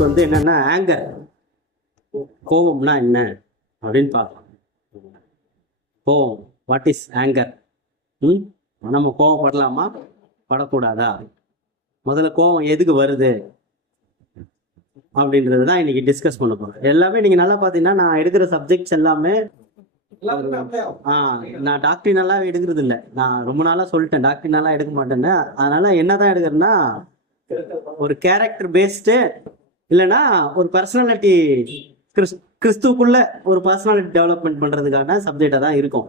Topic வந்து என்னன்னா anchor, கோபம்னா என்ன அப்படின்னு பார்க்கலாம். கோபம், வாட் இஸ் ஆங்கர்? நம்ம கோபப்படலாமா, படக்கூடாதா? முதல்ல கோபம் எதுக்கு வருது அப்படின்றது தான் இன்னைக்கு டிஸ்கஸ் பண்ண போறோம். எல்லாமே நீங்க நல்லா பாத்தீங்கன்னா நான் எடுக்கிற சப்ஜெக்ட்ஸ் எல்லாமே நான் டாக்டரினலா எடுக்கிறது இல்லை. நான் ரொம்ப நாளா சொல்லிட்டேன் டாக்டரினலா எடுக்க மாட்டேன்னு. அதனால என்னதான் எடுக்கிறேன்னா ஒரு கேரக்டர் பேஸ்டு, இல்லைன்னா ஒரு பர்சனாலிட்டி, கிறிஸ்துக்குள்ள ஒரு பர்சனாலிட்டி டெவலப்மெண்ட் பண்றதுக்கான சப்ஜெக்டா தான் இருக்கும்.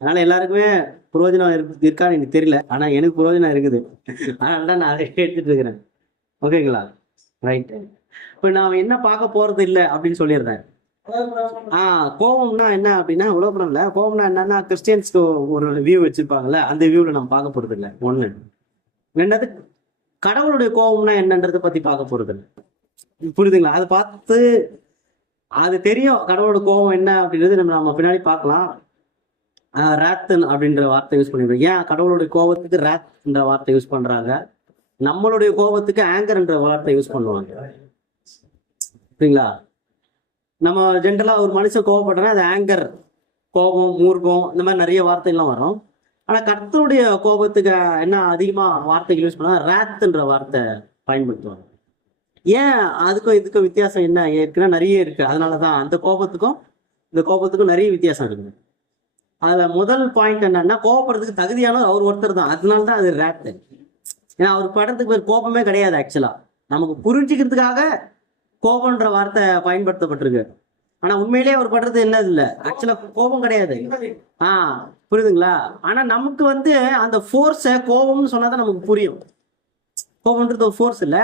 அதனால எல்லாருக்குமே பிரயோஜனம் இருக்கான்னு எனக்கு தெரியல, ஆனா எனக்கு பிரயோஜனம் இருக்குது. அதனாலதான் நான் அதை எடுத்துட்டு இருக்கிறேன். ஓகேங்களா? ரைட். இப்ப நான் என்ன பார்க்க போறது இல்லை அப்படின்னு சொல்லிடுறேன். கோபம்னா என்ன அப்படின்னா உலகம் இல்லை. கோபம்னா என்னன்னா கிறிஸ்டியன்ஸ்க்கு ஒரு வியூ வச்சிருப்பாங்கல்ல, அந்த வியூல நம்ம பார்க்க போறது இல்லை. ஒண்ணு. ரெண்டாவது, கடவுளுடைய கோபம்னா என்னன்றதை பத்தி பார்க்க போறது இல்லை. புரியுதுங்களா? அதை பார்த்து அது தெரியும் கடவுளோட கோபம் என்ன அப்படின்றது நம்ம பின்னாடி பார்க்கலாம். ராத்தன் அப்படின்ற வார்த்தை யூஸ் பண்ணிருக்கோம். ஏன் கடவுளுடைய கோபத்துக்கு ராத்ன்ற வார்த்தை யூஸ் பண்றாங்க, நம்மளுடைய கோபத்துக்கு ஆங்கர்ன்ற வார்த்தை யூஸ் பண்ணுவாங்க? சரிங்களா? நம்ம ஜென்ரலா ஒரு மனுஷன் கோபப்படுறா அது ஆங்கர், கோபம், மூர்க்கம், இந்த மாதிரி நிறைய வார்த்தைகள்லாம் வரும். ஆனா கர்த்தருடைய கோபத்துக்கு என்ன அதிகமா வார்த்தைகள் யூஸ் பண்ணா ராத்ன்ற வார்த்தை பயன்படுத்துவாங்க. ஏன் அதுக்கும் இதுக்கும் வித்தியாசம் என்ன இருக்குன்னா நிறைய இருக்கு. அதனாலதான் அந்த கோபத்துக்கும் இந்த கோபத்துக்கும் நிறைய வித்தியாசம் இருக்குது. அதுல முதல் பாயிண்ட் என்னன்னா, கோபப்படுறதுக்கு தகுதியானவர் அவர் ஒருத்தர் தான், அதனாலதான் அது ராத்து. ஏன்னா அவர் படத்துக்கு பேர் கோபமே கிடையாது. ஆக்சுவலா நமக்கு புரிஞ்சுக்கிறதுக்காக கோபம்ன்ற வார்த்தை பயன்படுத்தப்பட்டிருக்கு. ஆனா உண்மையிலேயே அவர் படுறது என்னது இல்லை, ஆக்சுவலா கோபம் கிடையாது. புரியுதுங்களா? ஆனா நமக்கு வந்து அந்த ஃபோர்ஸ கோபம்னு சொன்னாதான் நமக்கு புரியும். கோபம்ன்றது ஒரு ஃபோர்ஸ் இல்ல.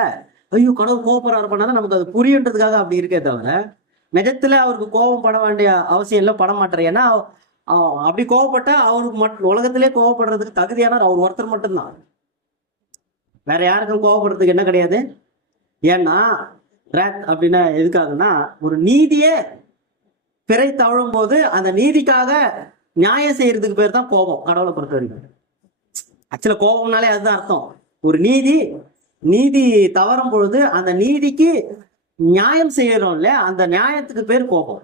ஐயோ கடவுள் கோபப்படுறாரு பண்ணாதான் நமக்கு அது புரியுன்றதுக்காக அப்படி இருக்கே தவிர நிஜத்துல அவருக்கு கோபம் பட வேண்டிய அவசியம் இல்லை, பட மாட்டார். ஏன்னா அப்படி கோவப்பட்டா அவருக்கு உலகத்திலே கோவப்படுறதுக்கு தகுதியானவர் அவர் ஒருத்தர் மட்டும்தான். வேற யாருக்கும் கோவப்படுறதுக்கு என்ன கிடையாது. ஏன்னா ராத் அப்படின்னா எதுக்காகன்னா, ஒரு நீதியே பிறை தவழும் போது அந்த நீதிக்காக நியாயம் செய்யறதுக்கு பேர் தான் கோபம் கடவுளை பொறுத்த வரைக்கும். ஆக்சுவலா கோபம்னாலே அதுதான் அர்த்தம். ஒரு நீதி தவறும் பொழுது அந்த நீதிக்கு நியாயம் செய்யறோம் இல்லையா, அந்த நியாயத்துக்கு பேர் கோபம்.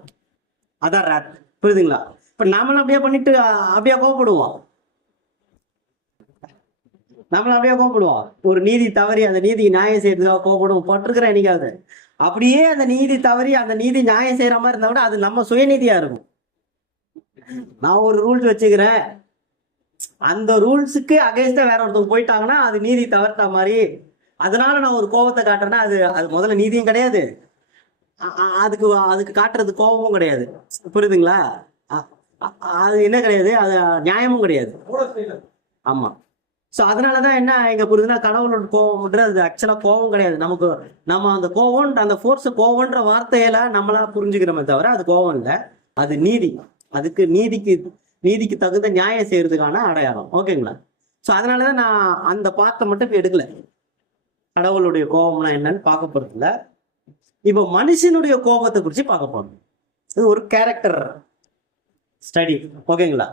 அதான் ராத். புரியுதுங்களா? இப்ப நம்மளும் அப்படியே பண்ணிட்டு அப்படியே கோபப்படுவோம். ஒரு நீதி தவறி அந்த நீதி நியாயம் செய்யறதுக்காக கோபப்படுவோம். பட்டிருக்கிறேன் என்னைக்காவது. அப்படியே அந்த நீதி தவறி அந்த நீதி நியாயம் செய்யற மாதிரி இருந்தா கூட அது நம்ம சுயநீதியா இருக்கும். நான் ஒரு ரூல்ஸ் வச்சுக்கிறேன், அந்த ரூல்ஸுக்கு அகைன்ஸ்டா வேற ஒருத்தவங்க போயிட்டாங்கன்னா அது நீதி தவறுத்த மாதிரி. அதனால நான் ஒரு கோபத்தை காட்டுறேன்னா அது முதல்ல நீதியும் கிடையாது, அதுக்கு காட்டுறது கோபமும் கிடையாது. புரியுதுங்களா? அது என்ன கிடையாது, அது நியாயமும் கிடையாது. ஆமா. ஸோ அதனாலதான் என்ன இங்க புரியுதுன்னா, கடவுளோட கோபம்ன்றது அது ஆக்சுவலா கோபம் கிடையாது. நம்ம அந்த கோபம், அந்த ஃபோர்ஸ், கோபம்ன்ற வார்த்தையில நம்மளா புரிஞ்சுக்கிறோமே தவிர அது கோபம் இல்லை, அது நீதி. அதுக்கு நீதிக்கு தகுந்த நியாயம் செய்யறதுக்கான அடையாளம். ஓகேங்களா? ஸோ அதனாலதான் நான் அந்த பாத்தை மட்டும் எடுக்கல. கடவுளுடைய கோபம்னா என்னன்னு பார்க்க போறது இல்லை. இப்போ மனுஷனுடைய கோபத்தை குறிச்சு பார்க்க போறோம். இது ஒரு கேரக்டர் ஸ்டடி. ஓகேங்களா?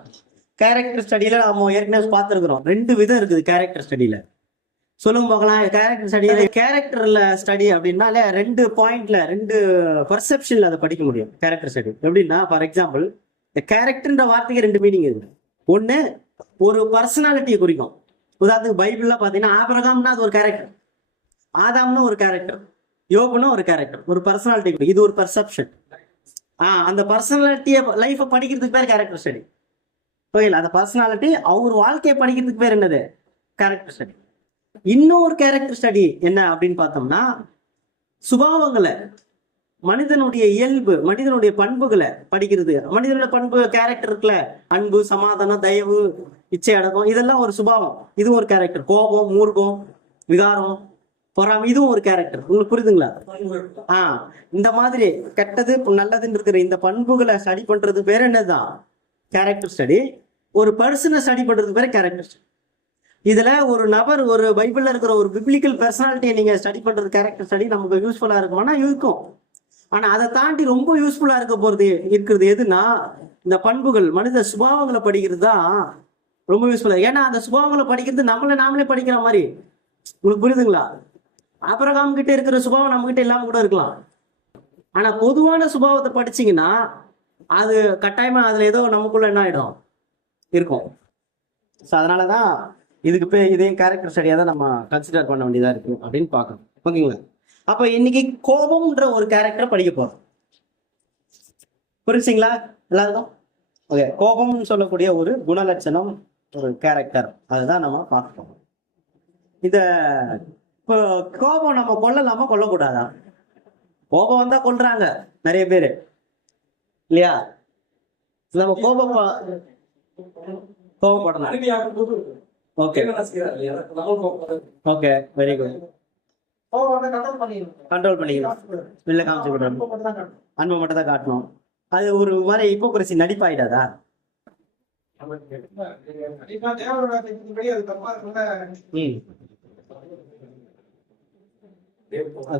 கேரக்டர் ஸ்டடியில நம்ம ஏற்கனவே பார்த்துருக்கிறோம். 2 விதம் இருக்குது கேரக்டர் ஸ்டடியில. சொல்லுங்க பார்க்கலாம். கேரக்டர் ஸ்டடியில கேரக்டர்ல ஸ்டடி அப்படின்னா 2 பாயிண்ட்ல 2 பர்செப்ஷன்ல அதை படிக்க முடியும். கேரக்டர் ஸ்டடி எப்படின்னா, ஃபார் எக்ஸாம்பிள், இந்த கேரக்டர்ன்ற வார்த்தைக்கு 2 மீனிங் இருக்கு. ஒண்ணு ஒரு பர்சனாலிட்டியை குறிக்கும். உதாரணத்துக்கு பைபிள்ல பாத்தீங்கன்னா ஆபிரகாம்னா அது ஒரு கேரக்டர், ஆதாம்னு ஒரு கேரக்டர், யோபுன்னு ஒரு கேரக்டர், ஒரு பர்சனாலிட்டி குறிக்கும். இது ஒரு பர்செப்ஷன். அந்த பர்சனாலிட்டியை லைஃபை படிக்கிறதுக்கு பேர் கேரக்டர் ஸ்டடி. ஓகேங்களா? அந்த பர்சனாலிட்டி அவர் வாழ்க்கையை படிக்கிறதுக்கு பேர் என்னது? Character study. இன்னொரு கேரக்டர் ஸ்டடி என்ன அப்படின்னு பார்த்தோம்னா, சுபாவங்களை, மனிதனுடைய இயல்பு, மனிதனுடைய பண்புகளை படிக்கிறது. மனிதனுடைய பண்பு கேரக்டர் இருக்குல்ல, அன்பு, சமாதானம், தயவு, இச்சை அடக்கம், இதெல்லாம் ஒரு சுபாவம். இதுவும் ஒரு கேரக்டர். கோபம், மூர்க்கம், விகாரம், பொறாமை, இதுவும் ஒரு கேரக்டர். உங்களுக்கு புரியுதுங்களா? இந்த மாதிரி கெட்டது நல்லதுன்னு இருக்கிற இந்த பண்புகளை ஸ்டடி பண்றது பேர் என்னதுதான்? Character study. ஒரு பர்சனை ஸ்டடி பண்றதுக்கு பேர் கேரக்டர் ஸ்டடி. இதுல ஒரு நபர், ஒரு பைபிள்ல இருக்கிற ஒரு பிப்ளிக்கல் பர்சனாலிட்டியை நீங்க ஸ்டடி பண்றது கேரக்டர் ஸ்டடி நமக்கு யூஸ்ஃபுல்லா இருக்குமானா இருக்கும். ஆனா அதை தாண்டி ரொம்ப யூஸ்ஃபுல்லா இருக்கிறது எதுனா, இந்த பண்புகள், மனித சுபாவங்களை படிக்கிறது தான் ரொம்ப யூஸ்ஃபுல்லா. ஏன்னா அந்த சுபாவங்களை படிக்கிறது நாமளே படிக்கிற மாதிரி. உங்களுக்கு புரியுதுங்களா? ஆபிரகாம் கிட்ட இருக்கிற சுபாவம் நம்ம கிட்ட இல்லாம கூட இருக்கலாம். ஆனா பொதுவான சுபாவத்தை படிச்சீங்கன்னா அது கட்டாயமா அதுல ஏதோ நமக்குள்ள என்ன ஆயிடும் இருக்கும். ஸோ அதனாலதான் இதுக்கு இதையும் கேரக்டர் ஸ்டடியா தான் நம்ம கன்சிடர் பண்ண வேண்டியதா இருக்கு அப்படின்னு பார்க்கணும். ஓகேங்களா? அப்ப இன்னைக்கு கோபம்ன்ற ஒரு கேரக்டரை படிக்க போறோம். புரிஞ்சுங்களா எல்லாருக்கும்? ஓகே, கோபம்னு சொல்லக்கூடிய ஒரு குணலட்சணம், ஒரு கேரக்டர், அதுதான் நம்ம பார்க்கணும். இத இப்போ கோபம் நம்ம கொல்லலாமா கொல்லக்கூடாதா? கோபம் வந்தா கொல்றாங்க நிறைய பேரு இல்லையா? நம்ம கோபப்படலாம். Okay okay, very good. Control பண்ணிக்கலாம், வெளில காமிச்சு விடணும், அன்பை மட்டும் தான் காட்டணும். அது ஒரு மாதிரி ஹிப்போக்ரசி நடிப்பாயிடாதா?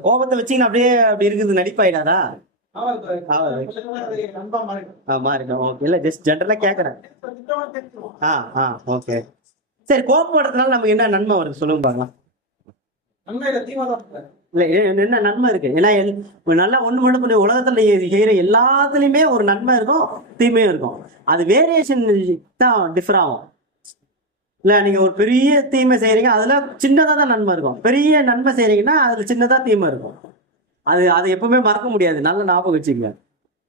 கோபத்தை வச்சீங்கன்னா அப்படியே அப்படி இருக்குது, நடிப்பாயிடாதா? இல்ல ஜஸ்ட் ஜெனரலா கேக்குறேன். ஓகே, சரி. கோபப்படுறதுனால நமக்கு என்ன நன்மை வருது சொல்லுங்க பாக்கலாம். இல்ல என்ன நன்மை இருக்கு? ஏன்னா நல்லா ஒண்ணு மட்டும் உலகத்துல செய்யற எல்லாத்துலயுமே ஒரு நன்மை இருக்கும், தீமையும் இருக்கும். அது வேரியேஷன் தான் டிஃபர் ஆகும். இல்ல நீங்க ஒரு பெரிய தீமை செய்யறீங்க, அதுல சின்னதா தான் நன்மை இருக்கும். பெரிய நன்மை செய்யறீங்கன்னா அதுல சின்னதா தீமை இருக்கும். அது எப்பவுமே மறக்க முடியாது, நல்ல ஞாபகம் வச்சுக்கங்க.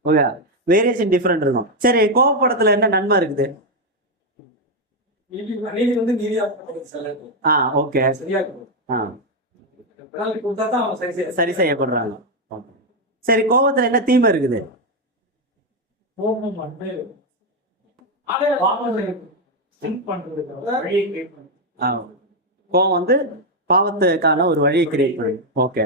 ஓகே, வேரியேஷன் டிஃபரெண்ட் இருக்கும். சரி, கோபப்படத்துல என்ன நன்மை இருக்குது? ஓகே, சரி செய்யப்படுறாங்க. சரி, கோபத்துல என்ன தீமை இருக்குது? கோபம் வந்து பாவத்துக்கான ஒரு வழியை கிரியேட் பண்ணுது. ஓகே,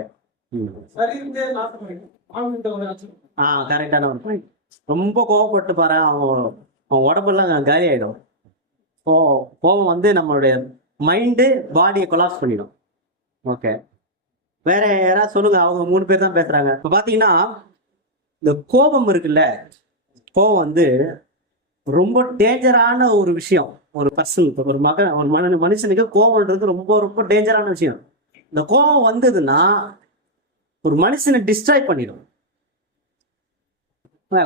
கரெக்டான ஒரு பாயிண்ட். ரொம்ப கோவப்பட்டு பாரு, அவன் உடம்பெல்லாம் காலி ஆயிடும். கோபம் வந்து நம்மளுடைய மைண்டு பாடியை கொலாப்ஸ் பண்ணிடும். ஓகே, வேற யாராவது சொல்லுங்க. அவங்க 3 பேர் தான் பேசுறாங்க. இப்ப பாத்தீங்கன்னா இந்த கோபம் இருக்குல்ல, கோபம் வந்து ரொம்ப டேஞ்சரான ஒரு விஷயம். ஒரு பர்சனுக்கு, ஒரு மனுஷனுக்கு கோபம்ன்றது ரொம்ப ரொம்ப டேஞ்சரான விஷயம். இந்த கோபம் வந்ததுன்னா ஒரு மனுஷனை டிஸ்ட்ராய் பண்ணிடும்.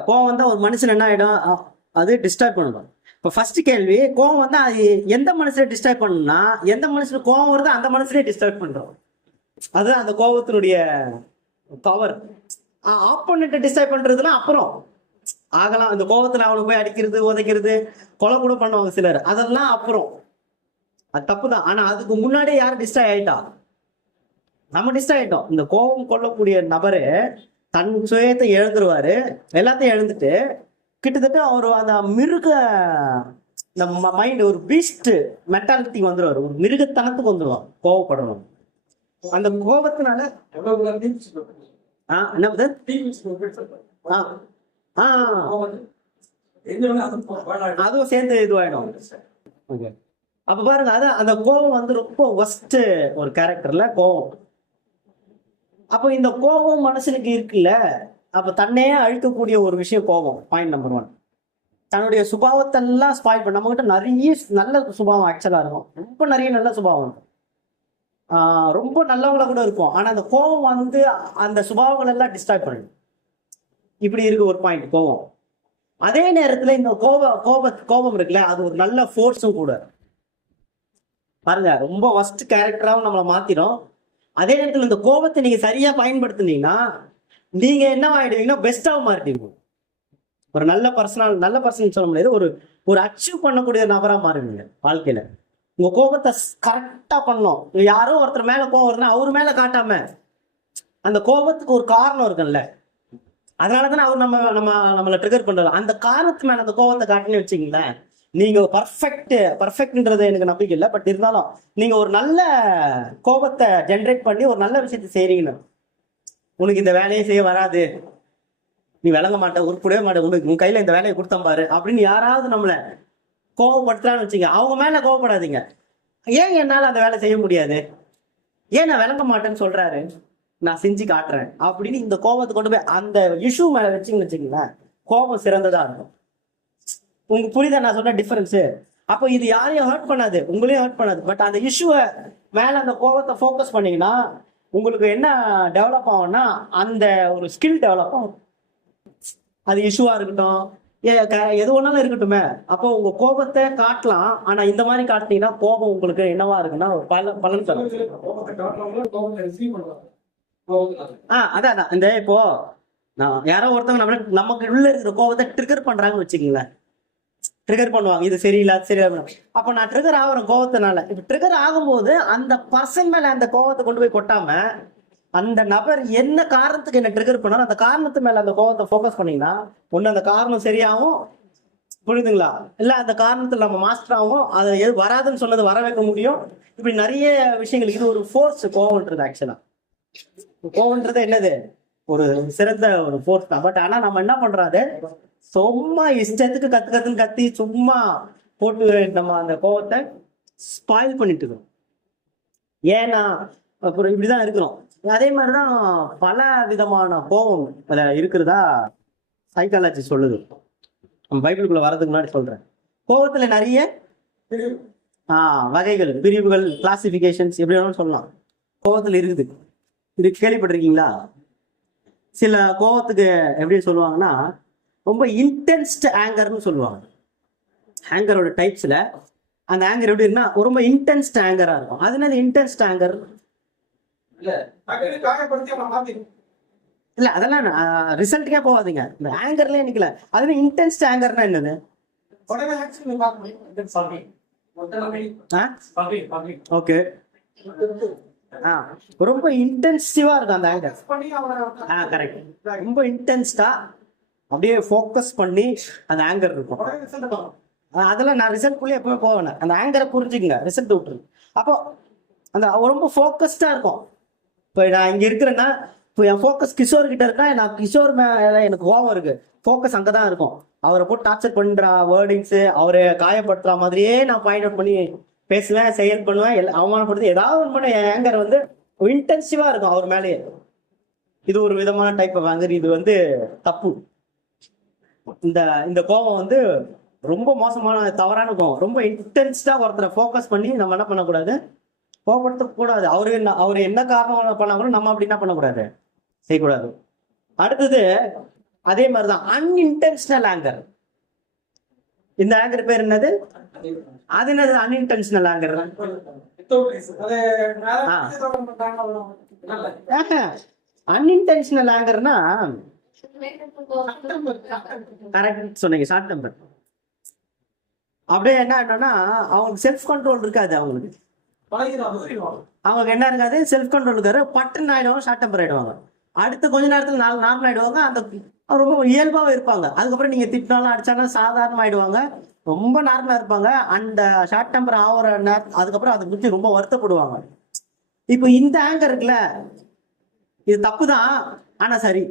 கோபம் வந்தா ஒரு மனுஷன் என்ன ஆயிடும், அது டிஸ்ட்ராய் பண்ணிடும். இப்போ ஃபர்ஸ்ட் கேள்வி, கோபம் வந்தா அது எந்த மனுஷனை டிஸ்ட்ராய் பண்ணணும்னா, எந்த மனுஷனுக்கு கோபம் வருதோ அந்த மனுஷனே டிஸ்ட்ராய் பண்றோம். அது அந்த கோபத்தினுடைய பவர். ஆப்போனன்ட்டை டிஸ்ட்ராய் பண்றதுலாம் அப்புறம் ஆகலாம். அந்த கோபத்துல அவனுக்கு போய் அடிக்கிறது, உதைக்கிறது, கொலை கூட பண்ணுவாங்க சிலர், அதெல்லாம் அப்புறம். அது தப்பு தான். ஆனா அதுக்கு முன்னாடியே யாரும் டிஸ்ட்ராய் ஆயிட்டா? நம்ம டிஸ்ட்ராய் ஆயிட்டோம். இந்த கோபம் கொள்ளக்கூடிய நபரு தன் சுயத்தை இழந்துருவாரு. எல்லாத்தையும் இழந்துட்டு கிட்டத்தட்ட அவர் அந்த மிருக மைண்ட், ஒரு பீஸ்ட் மென்டாலிட்டி வந்துருவாரு. ஒரு மிருகத்தனத்துக்கு வந்துருவான் கோவப்படணும். அந்த கோபத்தினால அதுவும் சேர்ந்து இதுவாயிடும். அப்ப பாருங்க, அதான் அந்த கோபம் வந்து ரொம்ப ஒஸ்ட் ஒரு கேரக்டர்ல கோபம். அப்ப இந்த கோபம் மனுஷனுக்கு இருக்குல்ல, அப்ப தன்னையே அழிக்கக்கூடிய ஒரு விஷயம் கோபம். பாயிண்ட் நம்பர் 1, தன்னுடைய சுபாவத்தெல்லாம் ஸ்பாயில் பண்ண. நம்ம கிட்ட நிறைய நல்ல சுபாவம் ஆக்சுவலா இருக்கும், ரொம்ப நிறைய நல்ல சுபாவம் இருக்கும், ரொம்ப நல்லவங்களா கூட இருக்கும். ஆனா அந்த கோபம் வந்து அந்த சுபாவங்கள் எல்லாம் டிஸ்ட்ராய் பண்ணும். இப்படி இருக்கு ஒரு பாயிண்ட் கோபம். அதே நேரத்துல இந்த கோபம் இருக்குல்ல, அது ஒரு நல்ல ஃபோர்ஸும் கூட. பாருங்க, ரொம்ப ஒஸ்ட் கேரக்டராகவும் நம்மளை மாத்திரும். அதே நேரத்தில் இந்த கோபத்தை நீங்க சரியா பயன்படுத்தினீங்கன்னா நீங்க என்ன ஆயிடுவீங்கன்னா பெஸ்டாவும் மாறிடுவீங்க. ஒரு நல்ல பர்சன் சொல்ல முடியாது, ஒரு அச்சீவ் பண்ணக்கூடிய நபரா மாறுவீங்க வாழ்க்கையில. உங்க கோபத்தை கரெக்டா பண்ணணும். யாரோ ஒருத்தர் மேல கோபம் வருதுன்னா அவரு மேல காட்டாம, அந்த கோபத்துக்கு ஒரு காரணம் இருக்குல்ல, அதனாலதானே அவர் நம்மளை ட்ரிகர் பண்றாரு. அந்த காரணத்து மேல அந்த கோபத்தை காட்டினு வச்சுங்களேன், நீங்க பர்ஃபெக்ட்ன்றது எனக்கு நம்பிக்கை இல்லை, பட் இருந்தாலும் நீங்க ஒரு நல்ல கோபத்தை ஜென்ரேட் பண்ணி ஒரு நல்ல விஷயத்தை செய்றீங்கன்னு, உனக்கு இந்த வேலையை செய்ய வராது, நீ விளங்க மாட்ட, உருப்படவே மாட்டேன், உன் கையில இந்த வேலையை கொடுத்தம் பாரு அப்படின்னு யாராவது நம்மளை கோவப்படுத்துறான்னு வச்சுங்க, அவங்க மேல கோவப்படாதீங்க. ஏன் என்னால அந்த வேலை செய்ய முடியாது, ஏன் நான் விளங்க மாட்டேன்னு சொல்றாரு, நான் செஞ்சு காட்டுறேன் அப்படின்னு இந்த கோபத்தை கொண்டு போய் அந்த இஷ்யூ மேல வச்சுங்கன்னு வச்சுங்களேன், கோபம் சிறந்ததா இருக்கும். உங்களுக்கு புரியுதா நான் சொன்ன டிஃபரன்ஸ்? அப்போ இது யாரையும் ஹர்ட் பண்ணாது, உங்களையும் ஹர்ட் பண்ணாது. பட் அந்த இஷ்யூவை மேல அந்த கோபத்தை ஃபோக்கஸ் பண்ணீங்கன்னா உங்களுக்கு என்ன டெவலப் ஆகும்னா அந்த ஒரு ஸ்கில் டெவலப் ஆகும். அது இஷ்யூவா இருக்கட்டும், எது ஒன்னாலும் இருக்கட்டுமே. அப்போ உங்க கோபத்தை காட்டலாம். ஆனா இந்த மாதிரி காட்டினீங்கன்னா கோபம் உங்களுக்கு என்னவா இருக்குன்னா ஒரு பலன் தரும். அதான் இந்த இப்போ நான் யாரோ ஒருத்தவங்க நமக்கு உள்ள இருக்கிற கோபத்தை ட்ரிகர் பண்றாங்கன்னு வச்சுக்கீங்களேன். ட்ரிகர் பண்ணுவாங்க, இது சரியில்லை அது சரியில்லை. அப்ப நான் ட்ரிகர் ஆகிறேன் கோபத்தினால. இப்ப ட்ரிகர் ஆகும்போது அந்த பர்சன் மேல அந்த கோபத்தை கொண்டு போய் கொட்டாம அந்த நபர் என்ன காரணத்துக்கு என்ன ட்ரிகர் பண்ணாலும் அந்த காரணத்து மேல அந்த கோபத்தை ஃபோக்கஸ் பண்ணீங்கன்னா ஒண்ணு அந்த காரணம் சரியாகும், புரியுதுங்களா? இல்ல அந்த காரணத்துல நம்ம மாஸ்டர் ஆகும், அதை எது வராதுன்னு சொன்னது வர வைக்க முடியும். இப்படி நிறைய விஷயங்கள். இது ஒரு ஃபோர்ஸ். கோபம்ன்றது ஆக்சுவலா கோபம்ன்றது என்னது? ஒரு சிறந்த ஒரு ஃபோர்ஸ் தான். பட் ஆனா நம்ம என்ன பண்றாது, சும்மா இஷ்டத்துக்கு கத்துன்னு கத்தி சும்மா போட்டு நம்ம அந்த கோபத்தை ஸ்பாயில் பண்ணிட்டு இருக்கோம். ஏன்னா அப்புறம் இப்படிதான் இருக்கிறோம். அதே மாதிரிதான் பல விதமான கோபம் இருக்கிறதா சைக்காலஜி சொல்லுது. நம்ம பைபிளுக்குள்ள வர்றதுக்கு முன்னாடி சொல்றேன். கோபத்துல நிறைய வகைகள், பிரிவுகள், கிளாசிபிகேஷன்ஸ் எப்படி வேணாலும் சொல்லலாம். கோபத்துல இருக்குது. இது கேள்விப்பட்டிருக்கீங்களா? சில கோபத்துக்கு எப்படி சொல்லுவாங்கன்னா ரொம்ப இன்டென்ஸ்ட் ஆங்கர்னு சொல்லுவாங்க. ஆங்கரோட டைப்ஸ்ல அந்த ஆங்கர் எப்படி இருக்குன்னா ரொம்ப இன்டென்ஸ்ட் ஆங்கரா இருக்கும். அது என்னது இன்டென்ஸ்ட் ஆங்கர்? இல்ல அதெல்லாம் ரிசல்ட்டுக்கே போகாதீங்க. இந்த ஆங்கர்லயே நிக்கல. அது இன்டென்ஸ்ட் ஆங்கர்னா என்னது? ஓகே, ரொம்ப இன்டென்சிவா இருக்கும் அந்த ஆங்கர். கரெக்ட். ரொம்ப இன்டென்ஸ்டா அப்படியே ஃபோக்கஸ் பண்ணி அந்த ஆங்கர் இருக்கும். அதெல்லாம் நான் ரிசல்ட்குள்ளே எப்பவுமே போவேன். அந்த ஆங்கரை புரிஞ்சுக்குங்க, ரிசல்ட் விட்டுரு. அப்போ அந்த ரொம்ப ஃபோக்கஸ்டா இருக்கும். இப்போ நான் இங்க இருக்கிறேன்னா இப்போ என் ஃபோக்கஸ் கிஷோர் கிட்ட இருக்கா, நான் கிஷோர் மேல எனக்கு கோபம் இருக்கு, ஃபோக்கஸ் அங்கதான் இருக்கும். அவரை போட்டு டார்ச்சர் பண்ற வேர்டிங்ஸ், அவரை காயப்படுத்துற மாதிரியே நான் பாயிண்ட் அவுட் பண்ணி பேசுவேன், செயல் பண்ணுவேன், அவமானப்படுத்தி ஏதாவது ஒன்று பண்ண. என் ஆங்கர் வந்து இன்டென்சிவா இருக்கும் அவர் மேலேயே. இது ஒரு விதமான டைப் ஆஃப் ஆங்கர். இது தப்பு. இந்த கோபம் ரொம்ப மோசமான தவறான கோபம். ரொம்ப இன்டென்ஸ்டா ஒருத்தரை ஃபோக்கஸ் பண்ணி நம்ம என்ன பண்ணக்கூடாது, கோபப்படுத்த கூடாது. அவரு என்ன காரணம் பண்ணா கூட நம்ம அப்படி என்ன பண்ணக்கூடாது, செய்யக்கூடாது. அடுத்தது அதே மாதிரிதான் அன்இன்டென்ஷனல் ஆங்கர். இந்த ஆங்கர் பேர் என்னது? அது என்னது அன்இன்டென்ஷனல் ஆங்கர்? அன்இன்டென்ஷனல் ஆங்கர்னா கரெக்ட் சொன்னீங்க, ஷார்ட் டெம்பர். அப்படியே என்னன்னா அவங்களுக்கு செல்ஃப் கண்ட்ரோல் இருக்காது. அவங்களுக்கு என்ன இருக்காது, செல்ஃப் கண்ட்ரோல் இருக்காரு. பட்டுன்னு ஆயிடுவாங்க, ஷார்ட் டெம்பர் ஆயிடுவாங்க. அடுத்து கொஞ்ச நேரத்துல நார்மல் ஆயிடுவாங்க. அந்த ரொம்ப இயல்பாவே இருப்பாங்க. அதுக்கப்புறம் நீங்க திட்டினாலும் அடிச்சாலும் சாதாரணம் ஆயிடுவாங்க, ரொம்ப நார்மலா இருப்பாங்க. அந்த ஷார்ட் டெம்பர் ஆகிற நேரம் அதுக்கப்புறம் அதை பத்தி ரொம்ப வருத்தப்படுவாங்க. இப்போ இந்த ஆங்கர் இருக்குல்ல, இது தப்புதான், ஆனா சரி.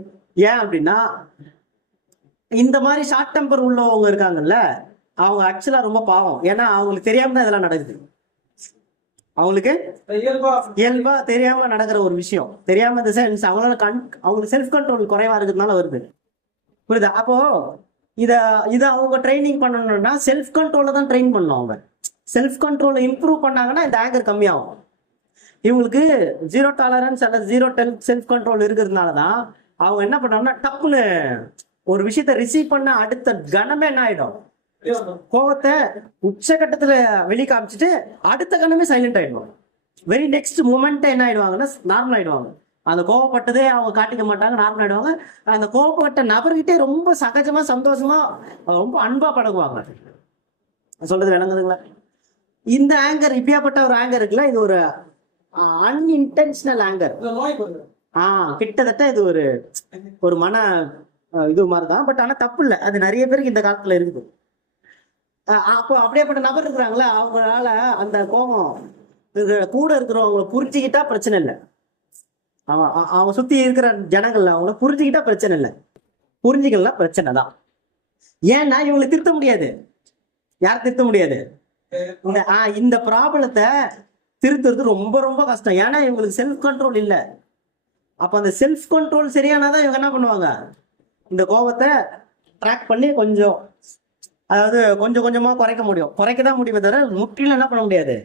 ஏன் அப்படின்னா இந்த மாதிரி ஷார்ட் டெம்பர் உள்ளவங்க இருக்காங்கல்ல, அவங்க ஆக்சுவலா ரொம்ப பாவம். ஏன்னா அவங்களுக்கு தெரியாம தான் இதெல்லாம் நடக்குது. அவங்களுக்கு இயல்பா தெரியாம நடக்கிற ஒரு விஷயம், தெரியாம இந்த சென்ஸ் அவங்களுக்கு செல்ஃப் கண்ட்ரோல் குறைவா இருக்கிறதுனால வருது. புரியுதா? அப்போ இத அவங்க ட்ரைனிங் பண்ணணும்னா செல்ஃப் கண்ட்ரோல தான் ட்ரெயின் பண்ணணும். அவங்க செல்ஃப் கண்ட்ரோலை இம்ப்ரூவ் பண்ணாங்கன்னா இந்த ஆங்கர் கம்மியாகும். இவங்களுக்கு 0 டாலரன்ஸ் அல்லது 0 செல்ஃப் கண்ட்ரோல் இருக்கிறதுனாலதான் அவங்க என்ன பண்ணாங்கன்னா டப்புன்னு ஒரு விஷயத்த ரிசீவ் பண்ண அடுத்த கணமே என்ன ஆயிடும், கோவத்தை உச்சகட்டத்துல வெளி காமிச்சிட்டு அடுத்த கணமே சைலண்ட் ஆயிடுவாங்க. வெரி நெக்ஸ்ட் மூமெண்ட் என்ன ஆயிடுவாங்கன்னா நார்மல் ஆயிடுவாங்க. அந்த கோவப்பட்டதே அவங்க காட்டிக்க மாட்டாங்க, நார்மல் ஆயிடுவாங்க. அந்த கோவப்பட்ட நபர்கிட்டே ரொம்ப சகஜமா சந்தோஷமா ரொம்ப அன்பா பழகுவாங்க. சொல்றது விளங்குதுங்களா? இந்த ஆங்கர், இப்படியாப்பட்ட ஒரு ஆங்கர் இருக்குல்ல, இது ஒரு அன்இன்டென்ஷனல் ஆங்கர். கிட்டத்தட்ட இது ஒரு மன இது மாதிரிதான். பட் ஆனா தப்பு இல்லை, அது நிறைய பேருக்கு இந்த காலத்துல இருக்குது. அப்போ அப்படியேப்பட்ட நபர் இருக்கிறாங்களே, அவங்களால அந்த கோபம் கூட இருக்கிறவங்களை புரிஞ்சுக்கிட்டா பிரச்சனை இல்லை. அவங்க சுத்தி இருக்கிற ஜனங்கள்ல அவங்கள புரிஞ்சுக்கிட்டா பிரச்சனை இல்லை, புரிஞ்சுக்கலாம் பிரச்சனை தான். ஏன்னா இவங்களை திருத்த முடியாது. யார் திருத்த முடியாது? இந்த ப்ராப்ளத்தை திருத்துறது ரொம்ப ரொம்ப கஷ்டம். ஏன்னா இவங்களுக்கு செல்ஃப் கண்ட்ரோல் இல்லை. அப்ப அந்த செல்ஃப் கண்ட்ரோல் சரியானாதான் இவங்க என்ன பண்ணுவாங்க, இந்த கோபத்தை ட்ராக் பண்ணி கொஞ்சம், அதாவது கொஞ்சம் கொஞ்சமா குறைக்க முடியும். குறைக்கதான் முடியுமே தவிர முற்றிலும் என்ன பண்ண முடியாது,